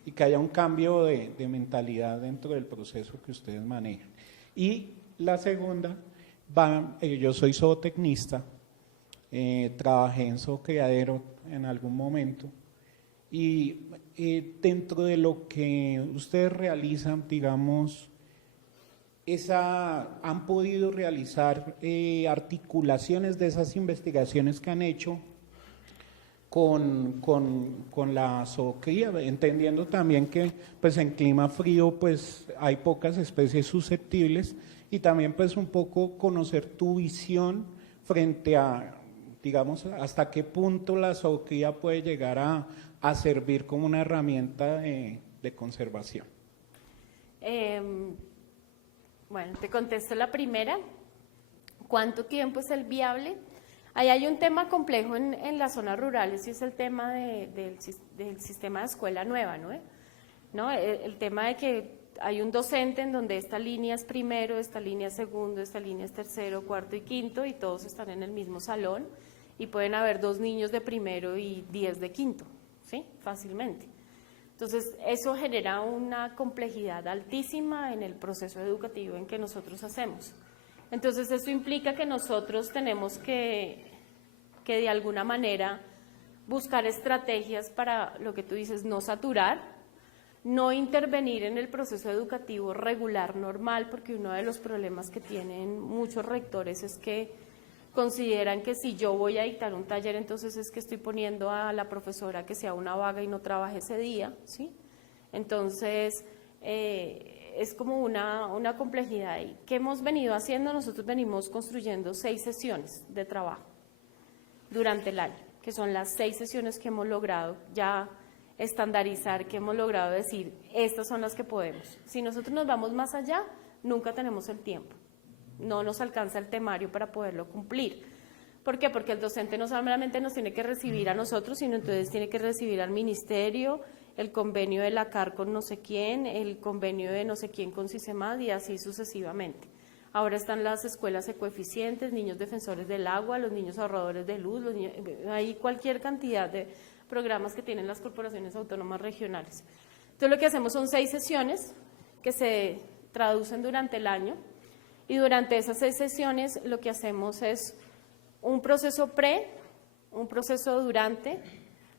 y que haya un cambio de mentalidad dentro del proceso que ustedes manejan. Y la segunda, yo soy zootecnista, trabajé en zoocriadero en algún momento, y dentro de lo que ustedes realizan, digamos, han podido realizar articulaciones de esas investigaciones que han hecho con la zoocría, entendiendo también que pues en clima frío pues hay pocas especies susceptibles, y también pues un poco conocer tu visión frente a, digamos, hasta qué punto la zoocría puede llegar a servir como una herramienta de conservación. Bueno, te contesto la primera. ¿Cuánto tiempo es el viable? Ahí hay un tema complejo en las zonas rurales, y es el tema del sistema de escuela nueva, ¿no? El tema de que hay un docente en donde esta línea es primero, esta línea es segundo, esta línea es tercero, cuarto y quinto, y todos están en el mismo salón, y pueden haber 2 niños de primero y 10 de quinto, ¿sí? Fácilmente. Entonces, eso genera una complejidad altísima en el proceso educativo en que nosotros hacemos. Entonces, eso implica que nosotros tenemos que de alguna manera buscar estrategias para, lo que tú dices, no saturar, no intervenir en el proceso educativo regular normal, porque uno de los problemas que tienen muchos rectores es que consideran que si yo voy a dictar un taller, entonces es que estoy poniendo a la profesora que sea una vaga y no trabaje ese día, ¿sí? Entonces, es como una complejidad ahí. ¿Qué hemos venido haciendo? Nosotros venimos construyendo 6 sesiones de trabajo durante el año, que son las 6 sesiones que hemos logrado ya estandarizar, que hemos logrado decir, estas son las que podemos. Si nosotros nos vamos más allá, nunca tenemos el tiempo. No nos alcanza el temario para poderlo cumplir. ¿Por qué? Porque el docente no solamente nos tiene que recibir a nosotros, sino entonces tiene que recibir al ministerio, el convenio de la CAR con no sé quién, el convenio de no sé quién con CISEMAD y así sucesivamente. Ahora están las escuelas ecoeficientes, niños defensores del agua, los niños ahorradores de luz, hay cualquier cantidad de programas que tienen las corporaciones autónomas regionales. Entonces lo que hacemos son 6 sesiones que se traducen durante el año. Y durante esas 6 sesiones lo que hacemos es un proceso un proceso durante,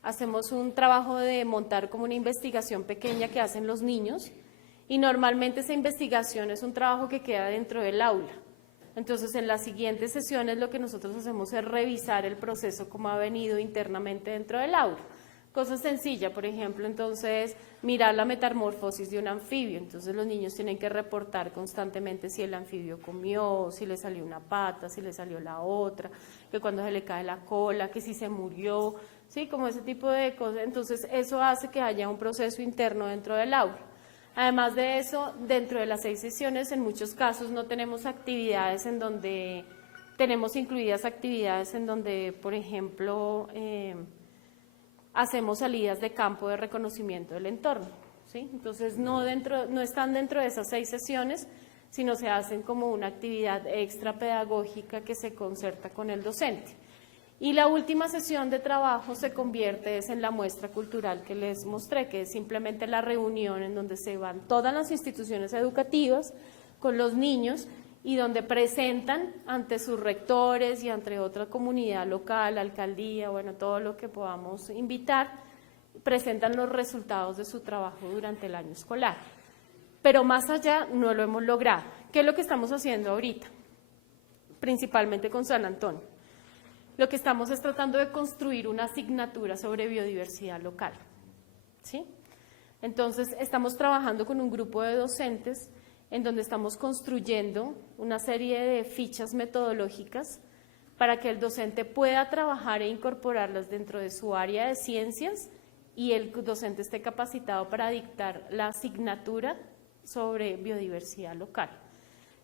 hacemos un trabajo de montar como una investigación pequeña que hacen los niños, y normalmente esa investigación es un trabajo que queda dentro del aula. Entonces en las siguientes sesiones lo que nosotros hacemos es revisar el proceso como ha venido internamente dentro del aula. Cosa sencilla, por ejemplo, entonces mirar la metamorfosis de un anfibio. Entonces los niños tienen que reportar constantemente si el anfibio comió, si le salió una pata, si le salió la otra, que cuando se le cae la cola, que si se murió, ¿sí? Como ese tipo de cosas. Entonces eso hace que haya un proceso interno dentro del aula. Además de eso, dentro de las 6 sesiones, en muchos casos no tenemos actividades en donde, tenemos incluidas actividades en donde, por ejemplo, hacemos salidas de campo de reconocimiento del entorno, ¿sí? Entonces no están dentro de esas 6 sesiones, sino se hacen como una actividad extra pedagógica que se concerta con el docente. Y la última sesión de trabajo se convierte en la muestra cultural que les mostré, que es simplemente la reunión en donde se van todas las instituciones educativas con los niños y donde presentan ante sus rectores y ante otra comunidad local, alcaldía, bueno, todo lo que podamos invitar, presentan los resultados de su trabajo durante el año escolar. Pero más allá no lo hemos logrado. ¿Qué es lo que estamos haciendo ahorita? Principalmente con San Antonio. Lo que estamos es tratando de construir una asignatura sobre biodiversidad local, ¿sí? Entonces, estamos trabajando con un grupo de docentes en donde estamos construyendo una serie de fichas metodológicas para que el docente pueda trabajar e incorporarlas dentro de su área de ciencias y el docente esté capacitado para dictar la asignatura sobre biodiversidad local.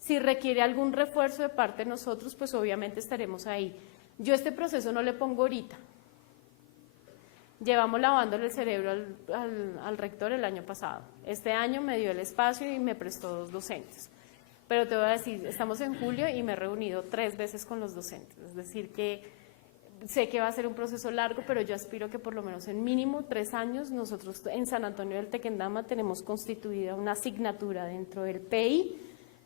Si requiere algún refuerzo de parte de nosotros, pues obviamente estaremos ahí. Yo este proceso no le pongo ahorita. Llevamos lavándole el cerebro al rector el año pasado. Este año me dio el espacio y me prestó 2 docentes. Pero te voy a decir, estamos en julio y me he reunido 3 veces con los docentes. Es decir que sé que va a ser un proceso largo, pero yo aspiro que por lo menos en mínimo 3 años nosotros en San Antonio del Tequendama tenemos constituida una asignatura dentro del PI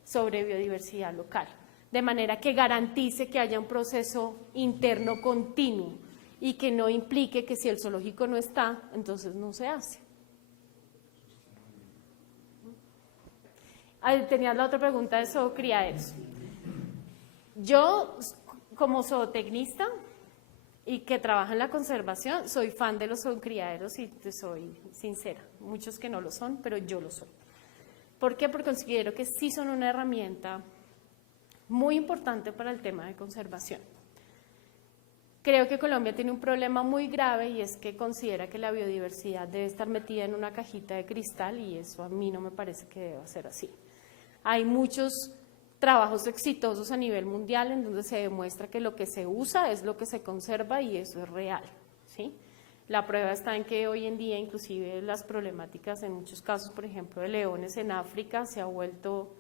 sobre biodiversidad local, de manera que garantice que haya un proceso interno continuo y que no implique que si el zoológico no está, entonces no se hace. Tenías la otra pregunta de zoocriaderos. Yo, como zootecnista y que trabaja en la conservación, soy fan de los zoocriaderos y te soy sincera. Muchos que no lo son, pero yo lo soy. ¿Por qué? Porque considero que sí son una herramienta muy importante para el tema de conservación. Creo que Colombia tiene un problema muy grave y es que considera que la biodiversidad debe estar metida en una cajita de cristal y eso a mí no me parece que deba ser así. Hay muchos trabajos exitosos a nivel mundial en donde se demuestra que lo que se usa es lo que se conserva y eso es real, ¿sí? La prueba está en que hoy en día inclusive las problemáticas en muchos casos, por ejemplo, de leones en África se ha vuelto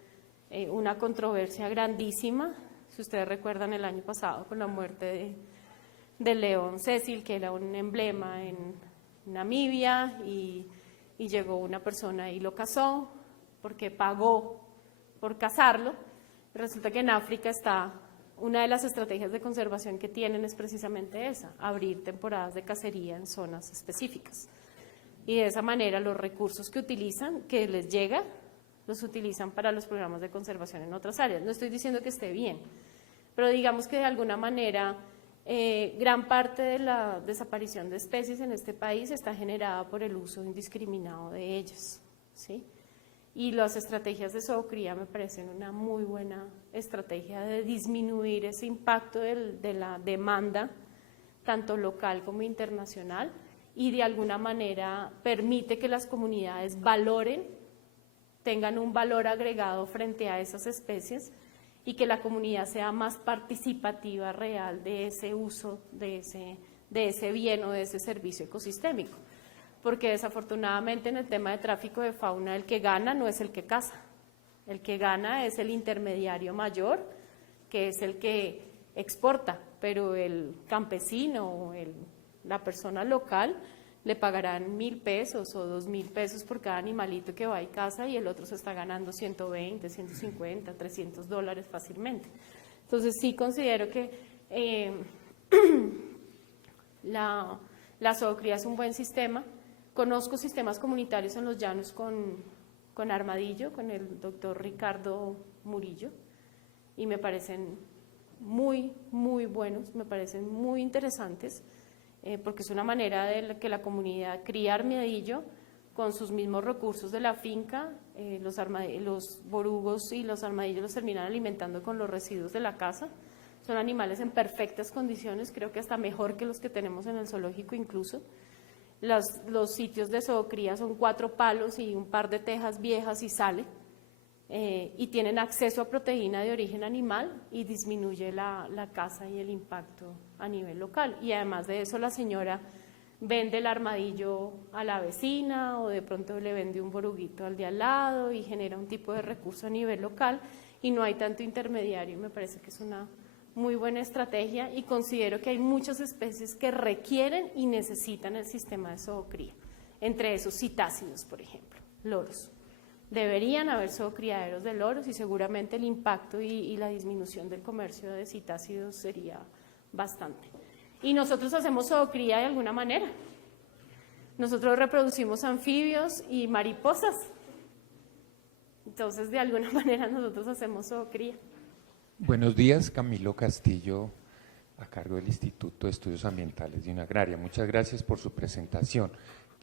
una controversia grandísima. Si ustedes recuerdan el año pasado con la muerte del león Cecil, que era un emblema en Namibia y llegó una persona y lo cazó porque pagó por cazarlo. Resulta que en África una de las estrategias de conservación que tienen es precisamente esa, abrir temporadas de cacería en zonas específicas. Y de esa manera los recursos que utilizan, que les llega, los utilizan para los programas de conservación en otras áreas. No estoy diciendo que esté bien, pero digamos que de alguna manera gran parte de la desaparición de especies en este país está generada por el uso indiscriminado de ellas, ¿sí? Y las estrategias de zoocría me parecen una muy buena estrategia de disminuir ese impacto de la demanda, tanto local como internacional, y de alguna manera permite que las comunidades tengan un valor agregado frente a esas especies y que la comunidad sea más participativa real de ese uso, de ese bien o de ese servicio ecosistémico. Porque desafortunadamente en el tema de tráfico de fauna el que gana no es el que caza, el que gana es el intermediario mayor, que es el que exporta, pero el campesino o la persona local le pagarán 1.000 pesos o 2.000 pesos por cada animalito que va y caza y el otro se está ganando 120, 150, $300 fácilmente. Entonces sí considero que la zoocría es un buen sistema. Conozco sistemas comunitarios en los llanos con Armadillo, con el doctor Ricardo Murillo, y me parecen muy, muy buenos, me parecen muy interesantes, porque es una manera de que la comunidad cría armadillo con sus mismos recursos de la finca. Los borugos y los armadillos los terminan alimentando con los residuos de la casa. Son animales en perfectas condiciones, creo que hasta mejor que los que tenemos en el zoológico incluso. Los sitios de zoocría son 4 palos y un par de tejas viejas y sale, y tienen acceso a proteína de origen animal y disminuye la caza y el impacto a nivel local. Y además de eso la señora vende el armadillo a la vecina o de pronto le vende un boruguito al de al lado y genera un tipo de recurso a nivel local y no hay tanto intermediario. Me parece que es una muy buena estrategia y considero que hay muchas especies que requieren y necesitan el sistema de zoocría, entre esos citácidos, por ejemplo, loros. Deberían haber zoocriaderos de loros y seguramente el impacto y la disminución del comercio de citácidos sería bastante. Y nosotros hacemos zoocría de alguna manera. Nosotros reproducimos anfibios y mariposas. Entonces, de alguna manera nosotros hacemos zoocría. Buenos días, Camilo Castillo, a cargo del Instituto de Estudios Ambientales de Unagraria. Muchas gracias por su presentación.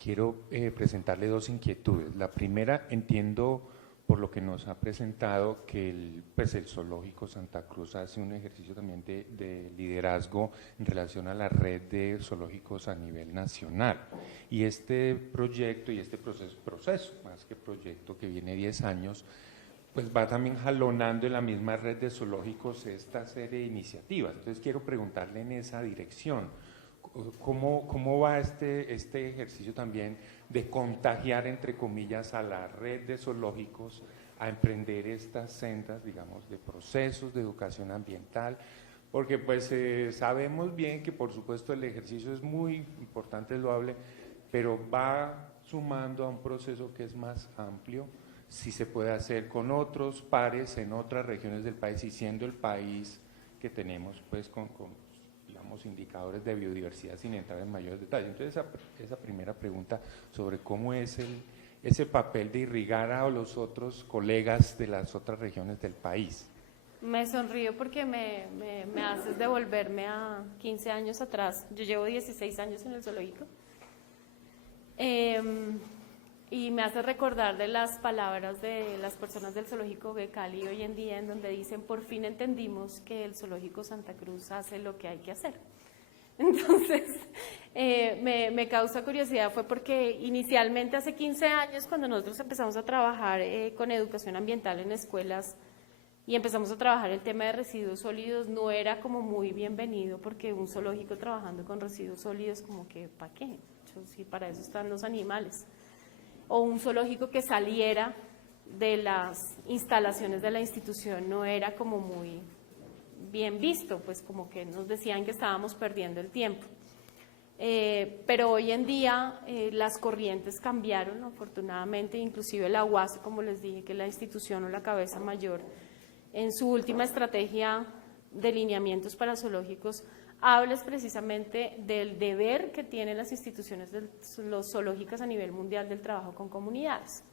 Quiero presentarle 2 inquietudes. La primera, entiendo por lo que nos ha presentado que el zoológico Santa Cruz hace un ejercicio también de liderazgo en relación a la red de zoológicos a nivel nacional. Y este proyecto y este proceso, más que proyecto que viene 10 años, pues va también jalonando en la misma red de zoológicos esta serie de iniciativas. Entonces quiero preguntarle en esa dirección, ¿cómo va este ejercicio también de contagiar, entre comillas, a la red de zoológicos a emprender estas sendas, digamos, de procesos de educación ambiental porque pues sabemos bien que por supuesto el ejercicio es muy importante, es loable, pero va sumando a un proceso que es más amplio, si se puede hacer con otros pares en otras regiones del país y siendo el país que tenemos pues con digamos indicadores de biodiversidad sin entrar en mayores detalles. Entonces esa primera pregunta sobre cómo es ese papel de irrigar a los otros colegas de las otras regiones del país. Me sonrío porque me haces devolverme a 15 años atrás. Yo llevo 16 años en el zoológico. Y me hace recordar de las palabras de las personas del zoológico de Cali hoy en día, en donde dicen: por fin entendimos que el zoológico Santa Cruz hace lo que hay que hacer. Entonces, me causa curiosidad, fue porque inicialmente hace 15 años, cuando nosotros empezamos a trabajar con educación ambiental en escuelas y empezamos a trabajar el tema de residuos sólidos, no era como muy bienvenido, porque un zoológico trabajando con residuos sólidos, como que, ¿para qué? Sí, para eso están los animales. O un zoológico que saliera de las instalaciones de la institución no era como muy bien visto, pues como que nos decían que estábamos perdiendo el tiempo. Pero hoy en día las corrientes cambiaron, afortunadamente, inclusive la UAS, como les dije, que es la institución o la cabeza mayor, en su última estrategia de lineamientos para zoológicos, hablas precisamente del deber que tienen las instituciones los zoológicas a nivel mundial del trabajo con comunidades.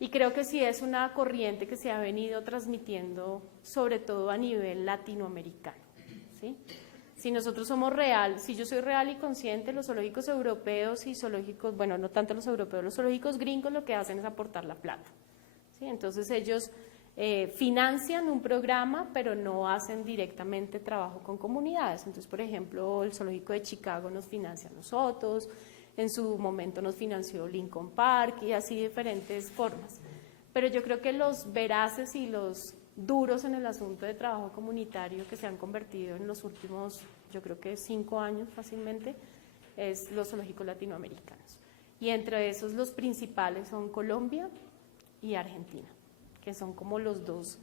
Y creo que sí es una corriente que se ha venido transmitiendo, sobre todo a nivel latinoamericano, ¿sí? Si nosotros somos real, si yo soy real y consciente, los zoológicos europeos y zoológicos, bueno, no tanto los europeos, los zoológicos gringos lo que hacen es aportar la plata, ¿sí? Entonces ellos financian un programa, pero no hacen directamente trabajo con comunidades. Entonces, por ejemplo, el zoológico de Chicago nos financia a nosotros, en su momento nos financió Lincoln Park y así diferentes formas. Pero yo creo que los veraces y los duros en el asunto de trabajo comunitario que se han convertido en los últimos, yo creo que 5 años fácilmente, es los zoológicos latinoamericanos. Y entre esos los principales son Colombia y Argentina, que son como los dos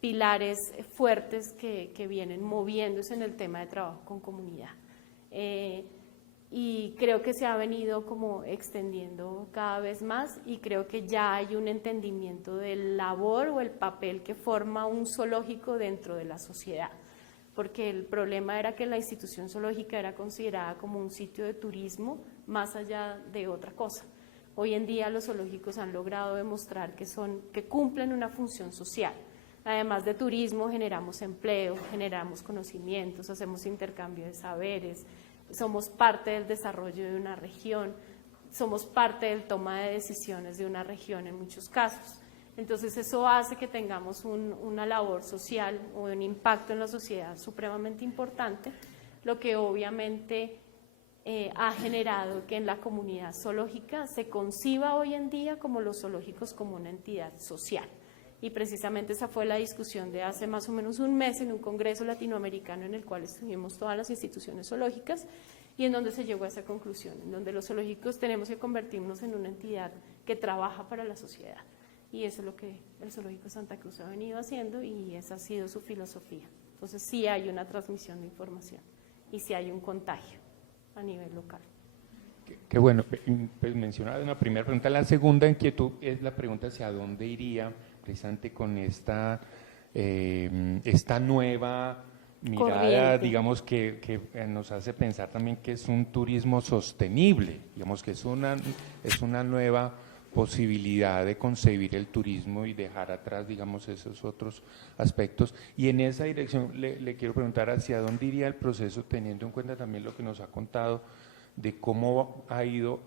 pilares fuertes que vienen moviéndose en el tema de trabajo con comunidad. Y creo que se ha venido como extendiendo cada vez más y creo que ya hay un entendimiento del labor o el papel que forma un zoológico dentro de la sociedad, porque el problema era que la institución zoológica era considerada como un sitio de turismo más allá de otra cosa. Hoy en día los zoológicos han logrado demostrar que cumplen una función social. Además de turismo, generamos empleo, generamos conocimientos, hacemos intercambio de saberes, somos parte del desarrollo de una región, somos parte del toma de decisiones de una región en muchos casos. Entonces eso hace que tengamos una labor social o un impacto en la sociedad supremamente importante, lo que obviamente ha generado que en la comunidad zoológica se conciba hoy en día como los zoológicos como una entidad social. Y precisamente esa fue la discusión de hace más o menos un mes en un congreso latinoamericano en el cual estuvimos todas las instituciones zoológicas y en donde se llegó a esa conclusión, en donde los zoológicos tenemos que convertirnos en una entidad que trabaja para la sociedad. Y eso es lo que el Zoológico Santa Cruz ha venido haciendo y esa ha sido su filosofía. Entonces sí hay una transmisión de información y sí hay un contagio a nivel local. Qué bueno, pues mencionaba una primera pregunta. La segunda inquietud es la pregunta hacia dónde iría precisamente con esta nueva mirada, corriente, digamos, que nos hace pensar también que es un turismo sostenible, digamos que es una nueva posibilidad de concebir el turismo y dejar atrás, digamos, esos otros aspectos. Y en esa dirección le quiero preguntar hacia dónde iría el proceso, teniendo en cuenta también lo que nos ha contado de cómo ha ido,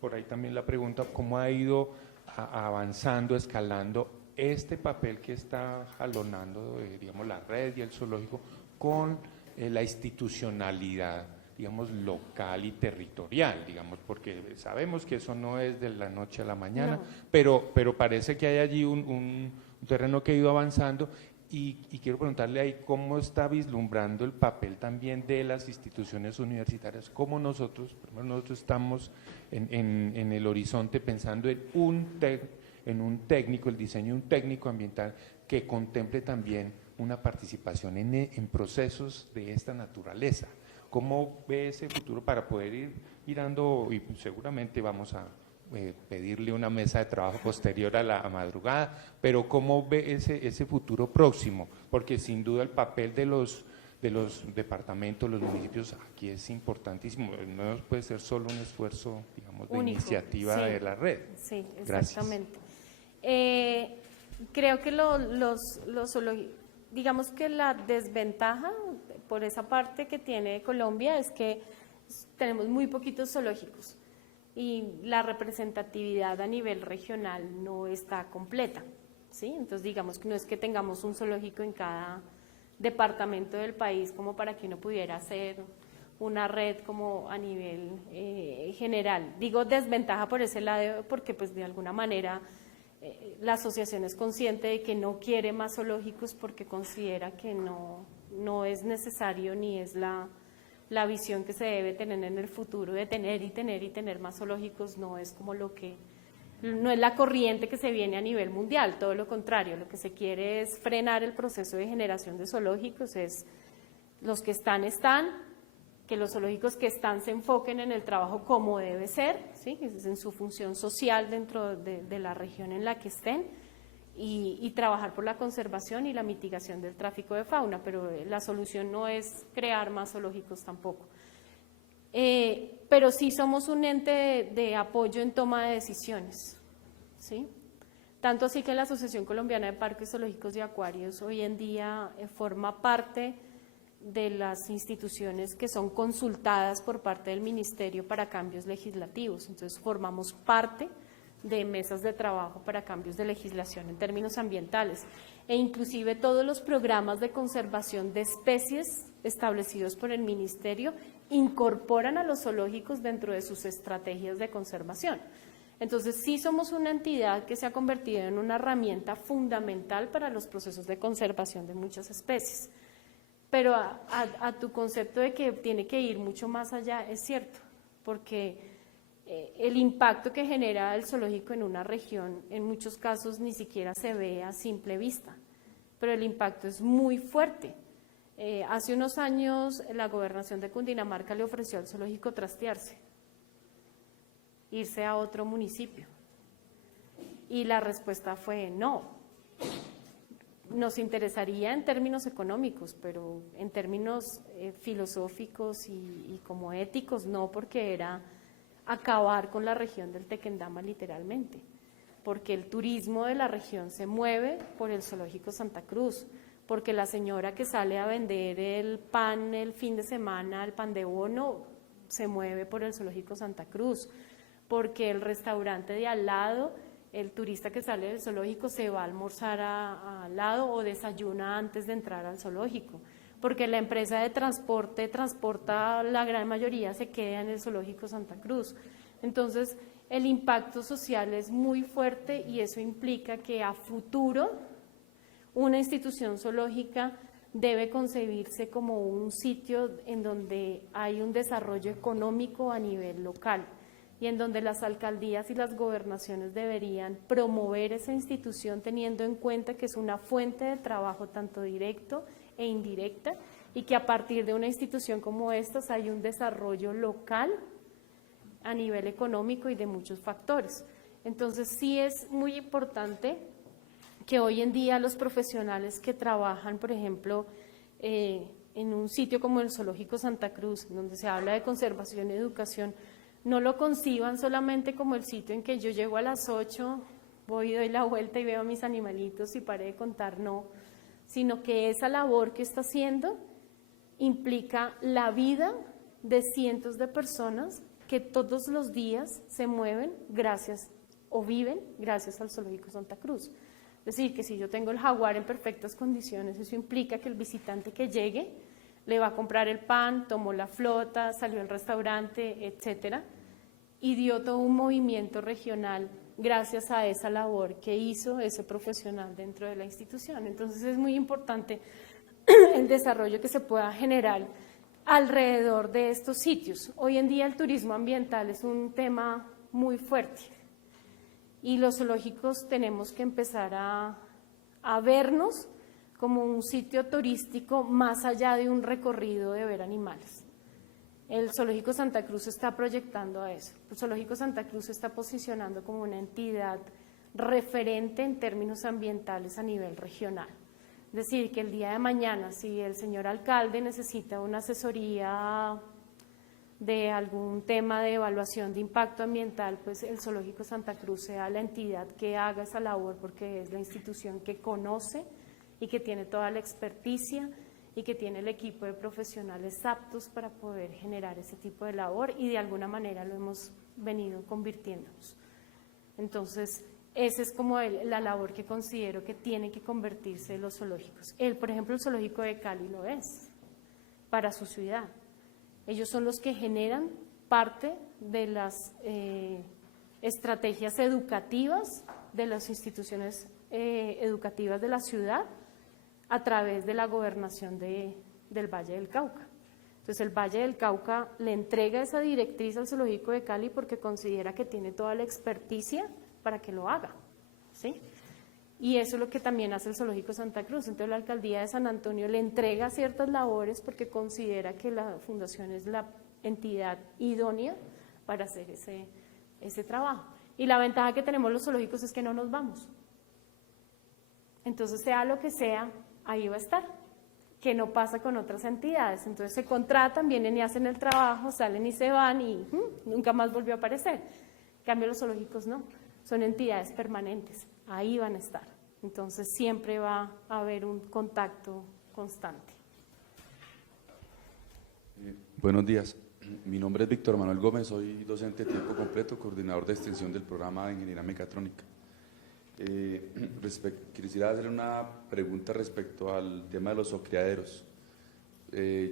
por ahí también la pregunta, cómo ha ido avanzando, escalando este papel que está jalonando, digamos, la red y el zoológico con la institucionalidad, digamos, local y territorial, digamos, porque sabemos que eso no es de la noche a la mañana, no. pero parece que hay allí un terreno que ha ido avanzando y quiero preguntarle ahí cómo está vislumbrando el papel también de las instituciones universitarias, cómo nosotros estamos en el horizonte pensando en un técnico, el diseño de un técnico ambiental que contemple también una participación en procesos de esta naturaleza. ¿Cómo ve ese futuro para poder ir dando, y seguramente vamos a pedirle una mesa de trabajo posterior a la madrugada, pero cómo ve ese futuro próximo? Porque sin duda el papel de los departamentos, los municipios, aquí es importantísimo. No puede ser solo un esfuerzo, digamos, de Único, iniciativa sí. de la red. Sí, Gracias. exactamente. Creo que digamos que la desventaja por esa parte que tiene Colombia es que tenemos muy poquitos zoológicos y la representatividad a nivel regional no está completa, ¿sí? Entonces digamos que no es que tengamos un zoológico en cada departamento del país como para que uno pudiera hacer una red como a nivel general. Digo desventaja por ese lado porque pues de alguna manera la asociación es consciente de que no quiere más zoológicos porque considera que no es necesario ni es la visión que se debe tener en el futuro de tener y tener y tener más zoológicos. No es como no es la corriente que se viene a nivel mundial, todo lo contrario. Lo que se quiere es frenar el proceso de generación de zoológicos, es los que están, que los zoológicos que están se enfoquen en el trabajo como debe ser, ¿sí? En su función social dentro de la región en la que estén, y trabajar por la conservación y la mitigación del tráfico de fauna, pero la solución no es crear más zoológicos tampoco. Pero sí somos un ente de apoyo en toma de decisiones, ¿sí? Tanto así que la Asociación Colombiana de Parques Zoológicos y Acuarios hoy en día forma parte de las instituciones que son consultadas por parte del Ministerio para cambios legislativos. Entonces formamos parte de mesas de trabajo para cambios de legislación en términos ambientales, e inclusive todos los programas de conservación de especies establecidos por el Ministerio incorporan a los zoológicos dentro de sus estrategias de conservación. Entonces sí somos una entidad que se ha convertido en una herramienta fundamental para los procesos de conservación de muchas especies. Pero a tu concepto de que tiene que ir mucho más allá, es cierto, porque el impacto que genera el zoológico en una región en muchos casos ni siquiera se ve a simple vista, pero el impacto es muy fuerte. Hace unos años la gobernación de Cundinamarca le ofreció al zoológico trastearse, irse a otro municipio, y la respuesta fue no. Nos interesaría en términos económicos, pero en términos filosóficos y como éticos no, porque era acabar con la región del Tequendama literalmente, porque el turismo de la región se mueve por el zoológico Santa Cruz, porque la señora que sale a vender el pan el fin de semana, el pan de bono, se mueve por el zoológico Santa Cruz, porque el restaurante de al lado, el turista que sale del zoológico se va a almorzar al lado o desayuna antes de entrar al zoológico, porque la empresa de transporte transporta, la gran mayoría se queda en el zoológico Santa Cruz. Entonces, el impacto social es muy fuerte y eso implica que a futuro una institución zoológica debe concebirse como un sitio en donde hay un desarrollo económico a nivel local y en donde las alcaldías y las gobernaciones deberían promover esa institución teniendo en cuenta que es una fuente de trabajo tanto directo e indirecta, y que a partir de una institución como estas hay un desarrollo local a nivel económico y de muchos factores. Entonces sí es muy importante que hoy en día los profesionales que trabajan, por ejemplo, en un sitio como el Zoológico Santa Cruz, donde se habla de conservación y educación, no lo conciban solamente como el sitio en que yo llego a las 8, voy y doy la vuelta y veo a mis animalitos y paré de contar, no, sino que esa labor que está haciendo implica la vida de cientos de personas que todos los días se mueven gracias o viven gracias al Zoológico Santa Cruz. Es decir, que si yo tengo el jaguar en perfectas condiciones, eso implica que el visitante que llegue le va a comprar el pan, tomó la flota, salió al restaurante, etcétera, y dio todo un movimiento regional gracias a esa labor que hizo ese profesional dentro de la institución. Entonces es muy importante el desarrollo que se pueda generar alrededor de estos sitios. Hoy en día el turismo ambiental es un tema muy fuerte y los zoológicos tenemos que empezar a vernos como un sitio turístico más allá de un recorrido de ver animales. El Zoológico Santa Cruz está proyectando a eso. El Zoológico Santa Cruz se está posicionando como una entidad referente en términos ambientales a nivel regional. Es decir, que el día de mañana, si el señor alcalde necesita una asesoría de algún tema de evaluación de impacto ambiental, pues el Zoológico Santa Cruz sea la entidad que haga esa labor, porque es la institución que conoce y que tiene toda la experticia y que tiene el equipo de profesionales aptos para poder generar ese tipo de labor, y de alguna manera lo hemos venido convirtiéndonos. Entonces, esa es como la labor que considero que tiene que convertirse los zoológicos. Por ejemplo, el zoológico de Cali lo es para su ciudad. Ellos son los que generan parte de las estrategias educativas de las instituciones educativas de la ciudad a través de la gobernación del Valle del Cauca. Entonces el Valle del Cauca le entrega esa directriz al Zoológico de Cali porque considera que tiene toda la experticia para que lo haga, ¿sí? Y eso es lo que también hace el Zoológico Santa Cruz. Entonces la Alcaldía de San Antonio le entrega ciertas labores porque considera que la Fundación es la entidad idónea para hacer ese trabajo. Y la ventaja que tenemos los zoológicos es que no nos vamos. Entonces, sea lo que sea, ahí va a estar, que no pasa con otras entidades. Entonces se contratan, vienen y hacen el trabajo, salen y se van y nunca más volvió a aparecer. En cambio, los zoológicos no, son entidades permanentes, ahí van a estar. Entonces siempre va a haber un contacto constante. Buenos días, mi nombre es Víctor Manuel Gómez, soy docente de tiempo completo, coordinador de extensión del programa de Ingeniería Mecatrónica. Quisiera hacer una pregunta respecto al tema de los zoocriaderos.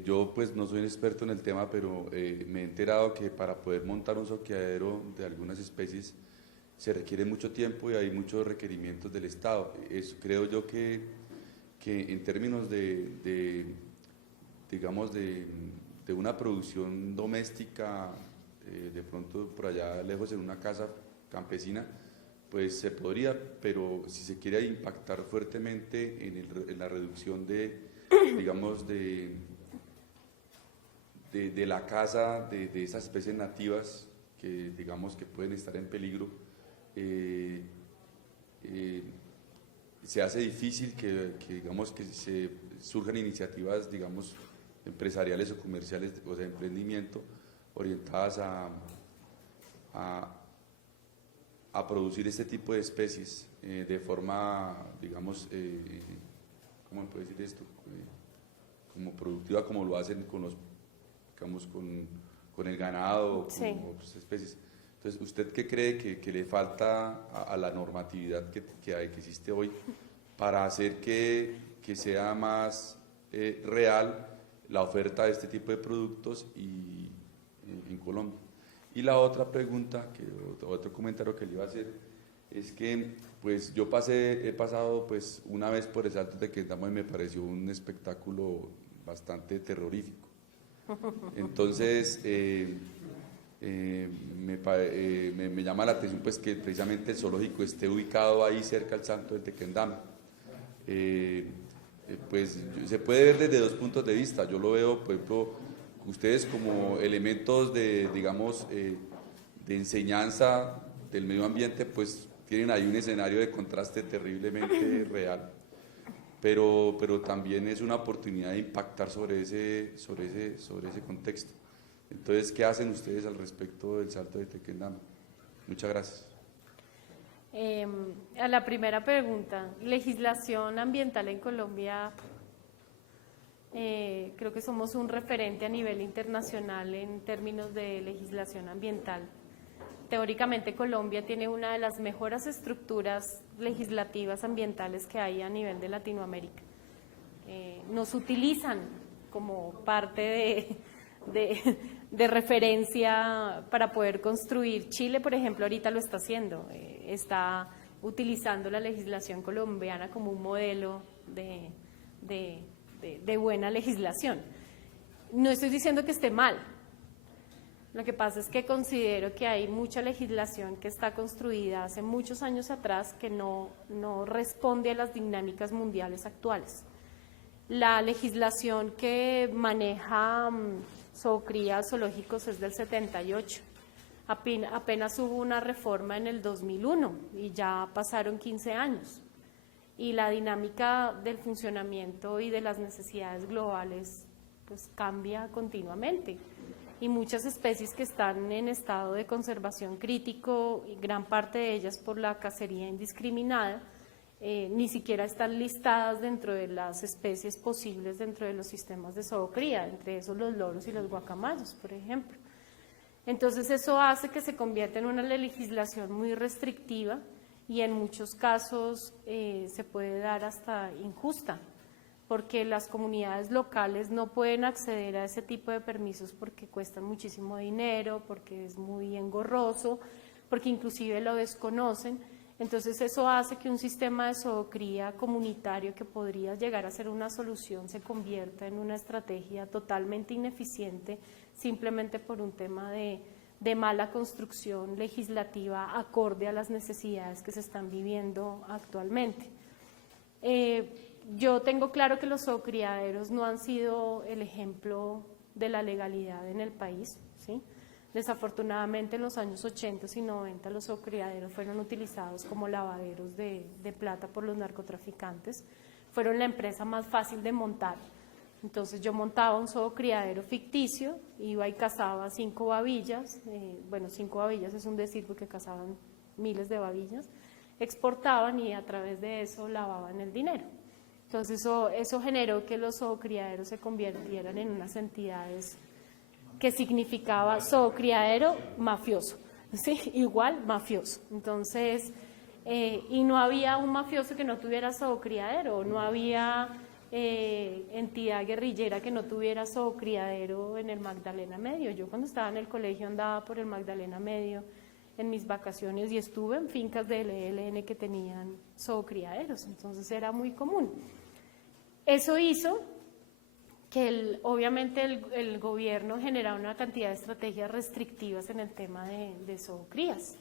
Yo pues no soy un experto en el tema, pero me he enterado que para poder montar un zoocriadero de algunas especies se requiere mucho tiempo y hay muchos requerimientos del Estado. Creo yo que en términos digamos de una producción doméstica, de pronto por allá lejos en una casa campesina, pues se podría, pero si se quiere impactar fuertemente en la reducción digamos, de la caza de esas especies nativas que, digamos, que pueden estar en peligro, se hace difícil digamos, que se surjan iniciativas, digamos, empresariales o comerciales, o de emprendimiento, orientadas a producir este tipo de especies de forma, digamos, ¿cómo me puede decir esto? Como productiva, como lo hacen digamos, con el ganado o Sí. con otras especies. Entonces, ¿usted qué cree que le falta a la normatividad que existe hoy para hacer que sea más real la oferta de este tipo de productos en Colombia? Y la otra pregunta, otro comentario que le iba a hacer, es que pues yo he pasado pues una vez por el Salto de Tequendama y me pareció un espectáculo bastante terrorífico. Entonces, me llama la atención pues que precisamente el zoológico esté ubicado ahí cerca al Salto de Tequendama. Pues se puede ver desde dos puntos de vista. Yo lo veo, por ejemplo, ustedes como elementos digamos, de enseñanza del medio ambiente, pues tienen ahí un escenario de contraste terriblemente real, pero también es una oportunidad de impactar sobre ese contexto. Entonces, ¿qué hacen ustedes al respecto del Salto de Tequendama? Muchas gracias. A la primera pregunta, legislación ambiental en Colombia, creo que somos un referente a nivel internacional en términos de legislación ambiental. Teóricamente Colombia tiene una de las mejores estructuras legislativas ambientales que hay a nivel de Latinoamérica. Nos utilizan como parte de referencia para poder construir. Chile, por ejemplo, ahorita lo está haciendo, está utilizando la legislación colombiana como un modelo de buena legislación. No estoy diciendo que esté mal, lo que pasa es que considero que hay mucha legislación que está construida hace muchos años atrás que no responde a las dinámicas mundiales actuales. La legislación que maneja zoocrías zoológicos es del 78. Apenas hubo una reforma en el 2001 y ya pasaron 15 años. Y la dinámica del funcionamiento y de las necesidades globales pues cambia continuamente. Y muchas especies que están en estado de conservación crítico, y gran parte de ellas por la cacería indiscriminada, ni siquiera están listadas dentro de las especies posibles dentro de los sistemas de zoocría, entre esos los loros y los guacamayos, por ejemplo. Entonces eso hace que se convierta en una legislación muy restrictiva y en muchos casos se puede dar hasta injusta, porque las comunidades locales no pueden acceder a ese tipo de permisos porque cuestan muchísimo dinero, porque es muy engorroso, porque inclusive lo desconocen. Entonces eso hace que un sistema de zoocría comunitario que podría llegar a ser una solución se convierta en una estrategia totalmente ineficiente simplemente por un tema de mala construcción legislativa acorde a las necesidades que se están viviendo actualmente. Yo tengo claro que los zoocriaderos no han sido el ejemplo de la legalidad en el país, ¿sí? Desafortunadamente en los años 80 y 90 los zoocriaderos fueron utilizados como lavaderos de plata por los narcotraficantes, fueron la empresa más fácil de montar. Entonces yo montaba un zoocriadero ficticio, iba y cazaba 5 babillas, 5 babillas es un decir porque cazaban miles de babillas, exportaban y a través de eso lavaban el dinero. Entonces eso generó que los zoocriaderos se convirtieran en unas entidades que significaba zoocriadero mafioso, ¿sí? Igual mafioso. Entonces, y no había un mafioso que no tuviera zoocriadero, no había entidad guerrillera que no tuviera zoocriadero en el Magdalena Medio. Yo cuando estaba en el colegio andaba por el Magdalena Medio en mis vacaciones y estuve en fincas del ELN que tenían zoocriaderos, entonces era muy común. Eso hizo que obviamente el gobierno generaba una cantidad de estrategias restrictivas en el tema de zoocrías.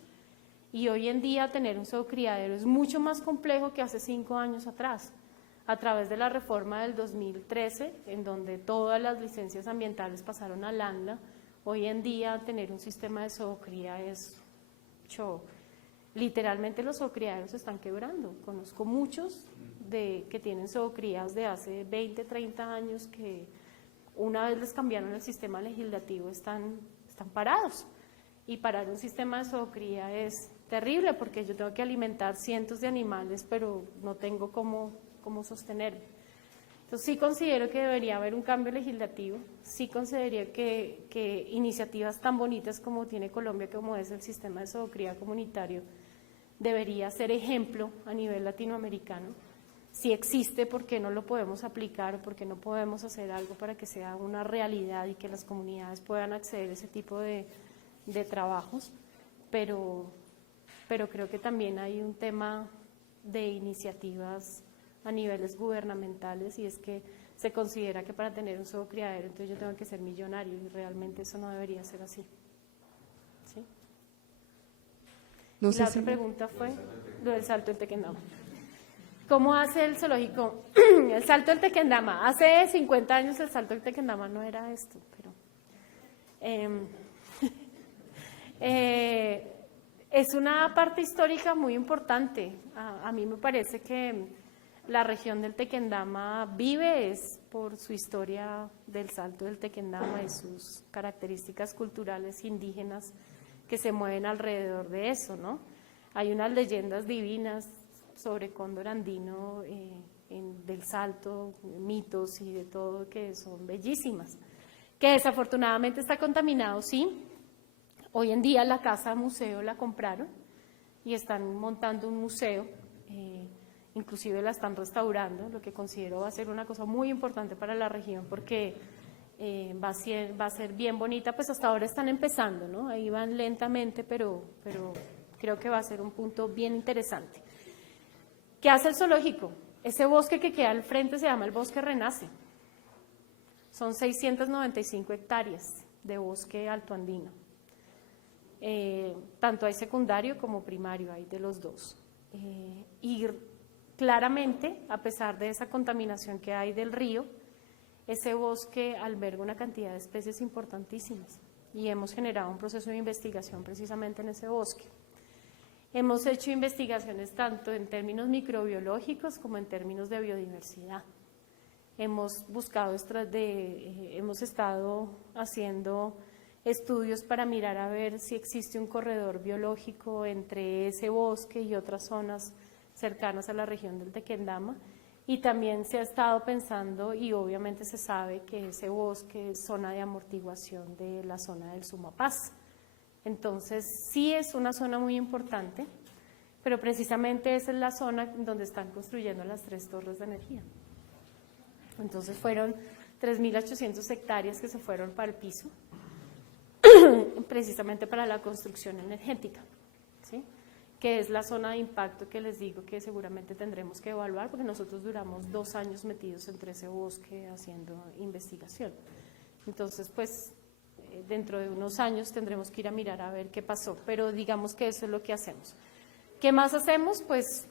Y hoy en día tener un zoocriadero es mucho más complejo que hace 5 años atrás. A través de la reforma del 2013, en donde todas las licencias ambientales pasaron al ANLA, hoy en día tener un sistema de zoocría es show. Literalmente los zoocriaderos se están quebrando. Conozco muchos que tienen zoocrías de hace 20, 30 años que una vez les cambiaron el sistema legislativo están parados. Y parar un sistema de zoocría es terrible porque yo tengo que alimentar cientos de animales, pero no tengo cómo sostenerme. Entonces sí considero que debería haber un cambio legislativo, sí consideraría que iniciativas tan bonitas como tiene Colombia, como es el sistema de zoocría comunitario, debería ser ejemplo a nivel latinoamericano. Si existe, ¿por qué no lo podemos aplicar? ¿Por qué no podemos hacer algo para que sea una realidad y que las comunidades puedan acceder a ese tipo de trabajos? Pero creo que también hay un tema de iniciativas a niveles gubernamentales y es que se considera que para tener un zoocriadero entonces yo tengo que ser millonario y realmente eso no debería ser así. ¿Sí? No y sé la si otra pregunta fue lo del salto del Tequendama. ¿Cómo hace el zoológico? El salto del Tequendama. Hace 50 años el salto del Tequendama no era esto, pero es una parte histórica muy importante. A mí me parece que la región del Tequendama vive es por su historia del salto del Tequendama y sus características culturales indígenas que se mueven alrededor de eso, ¿no? Hay unas leyendas divinas sobre cóndor andino del salto, mitos y de todo que son bellísimas, que desafortunadamente está contaminado, sí. Hoy en día la casa museo la compraron y están montando un museo, inclusive la están restaurando, lo que considero va a ser una cosa muy importante para la región porque va a ser bien bonita, pues hasta ahora están empezando, ¿no? Ahí van lentamente, pero creo que va a ser un punto bien interesante. ¿Qué hace el zoológico? Ese bosque que queda al frente se llama el Bosque Renace. Son 695 hectáreas de bosque altoandino. Tanto hay secundario como primario, hay de los dos. Y claramente, a pesar de esa contaminación que hay del río, ese bosque alberga una cantidad de especies importantísimas y hemos generado un proceso de investigación precisamente en ese bosque. Hemos hecho investigaciones tanto en términos microbiológicos como en términos de biodiversidad. Hemos estado haciendo estudios para mirar a ver si existe un corredor biológico entre ese bosque y otras zonas cercanas a la región del Tequendama, y también se ha estado pensando, y obviamente se sabe que ese bosque es zona de amortiguación de la zona del Sumapaz. Entonces sí es una zona muy importante, pero precisamente esa es la zona donde están construyendo las 3 torres de energía. Entonces fueron 3.800 hectáreas que se fueron para el piso, precisamente para la construcción energética, ¿sí? Que es la zona de impacto que les digo que seguramente tendremos que evaluar, porque nosotros duramos 2 años metidos entre ese bosque haciendo investigación. Entonces, pues, dentro de unos años tendremos que ir a mirar a ver qué pasó, pero digamos que eso es lo que hacemos. ¿Qué más hacemos? Pues,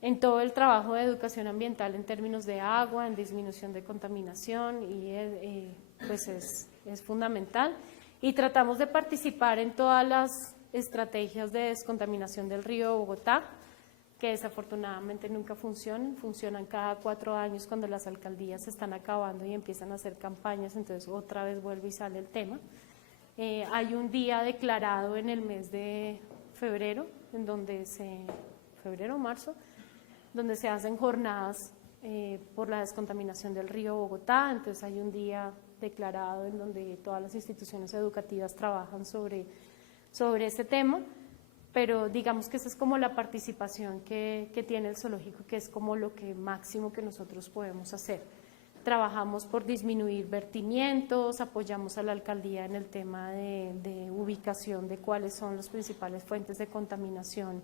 en todo el trabajo de educación ambiental en términos de agua, en disminución de contaminación, y pues es fundamental. Y tratamos de participar en todas las estrategias de descontaminación del río Bogotá, que desafortunadamente nunca funcionan cada 4 años cuando las alcaldías se están acabando y empiezan a hacer campañas, entonces otra vez vuelve y sale el tema. Hay un día declarado en el mes de febrero, febrero o marzo, donde se hacen jornadas por la descontaminación del río Bogotá, entonces hay un día declarado en donde todas las instituciones educativas trabajan sobre ese tema, pero digamos que esa es como la participación que tiene el zoológico, que es como lo que máximo que nosotros podemos hacer. Trabajamos por disminuir vertimientos, apoyamos a la alcaldía en el tema de ubicación de cuáles son las principales fuentes de contaminación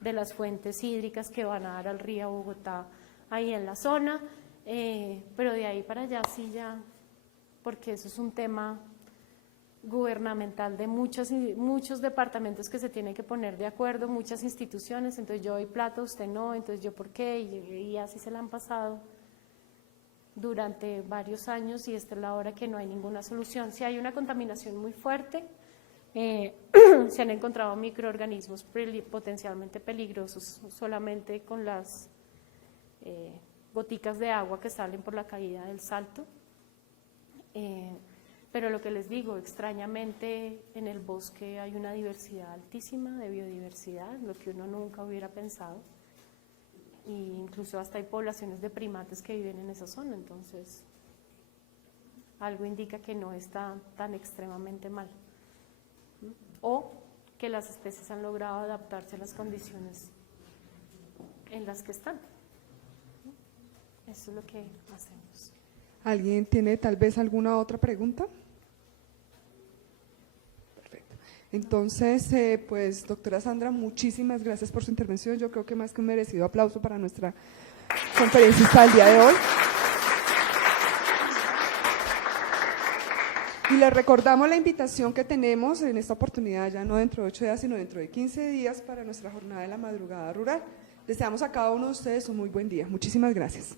de las fuentes hídricas que van a dar al río Bogotá ahí en la zona, pero de ahí para allá sí ya, porque eso es un tema gubernamental de muchos departamentos que se tienen que poner de acuerdo, muchas instituciones, entonces yo doy plata, usted no, entonces yo por qué, y así se la han pasado durante varios años, y esta es la hora que no hay ninguna solución. Si hay una contaminación muy fuerte, se han encontrado microorganismos potencialmente peligrosos solamente con las goticas de agua que salen por la caída del Salto. Pero lo que les digo, extrañamente en el bosque hay una diversidad altísima de biodiversidad, lo que uno nunca hubiera pensado, e incluso hasta hay poblaciones de primates que viven en esa zona, entonces algo indica que no está tan extremadamente mal, o que las especies han logrado adaptarse a las condiciones en las que están. Eso es lo que hacemos. ¿Alguien tiene tal vez alguna otra pregunta? Perfecto. Entonces, pues, doctora Sandra, muchísimas gracias por su intervención. Yo creo que más que un merecido aplauso para nuestra conferencista del día de hoy. Y les recordamos la invitación que tenemos en esta oportunidad, ya no dentro de 8 días, sino dentro de 15 días, para nuestra jornada de la madrugada rural. Deseamos a cada uno de ustedes un muy buen día. Muchísimas gracias.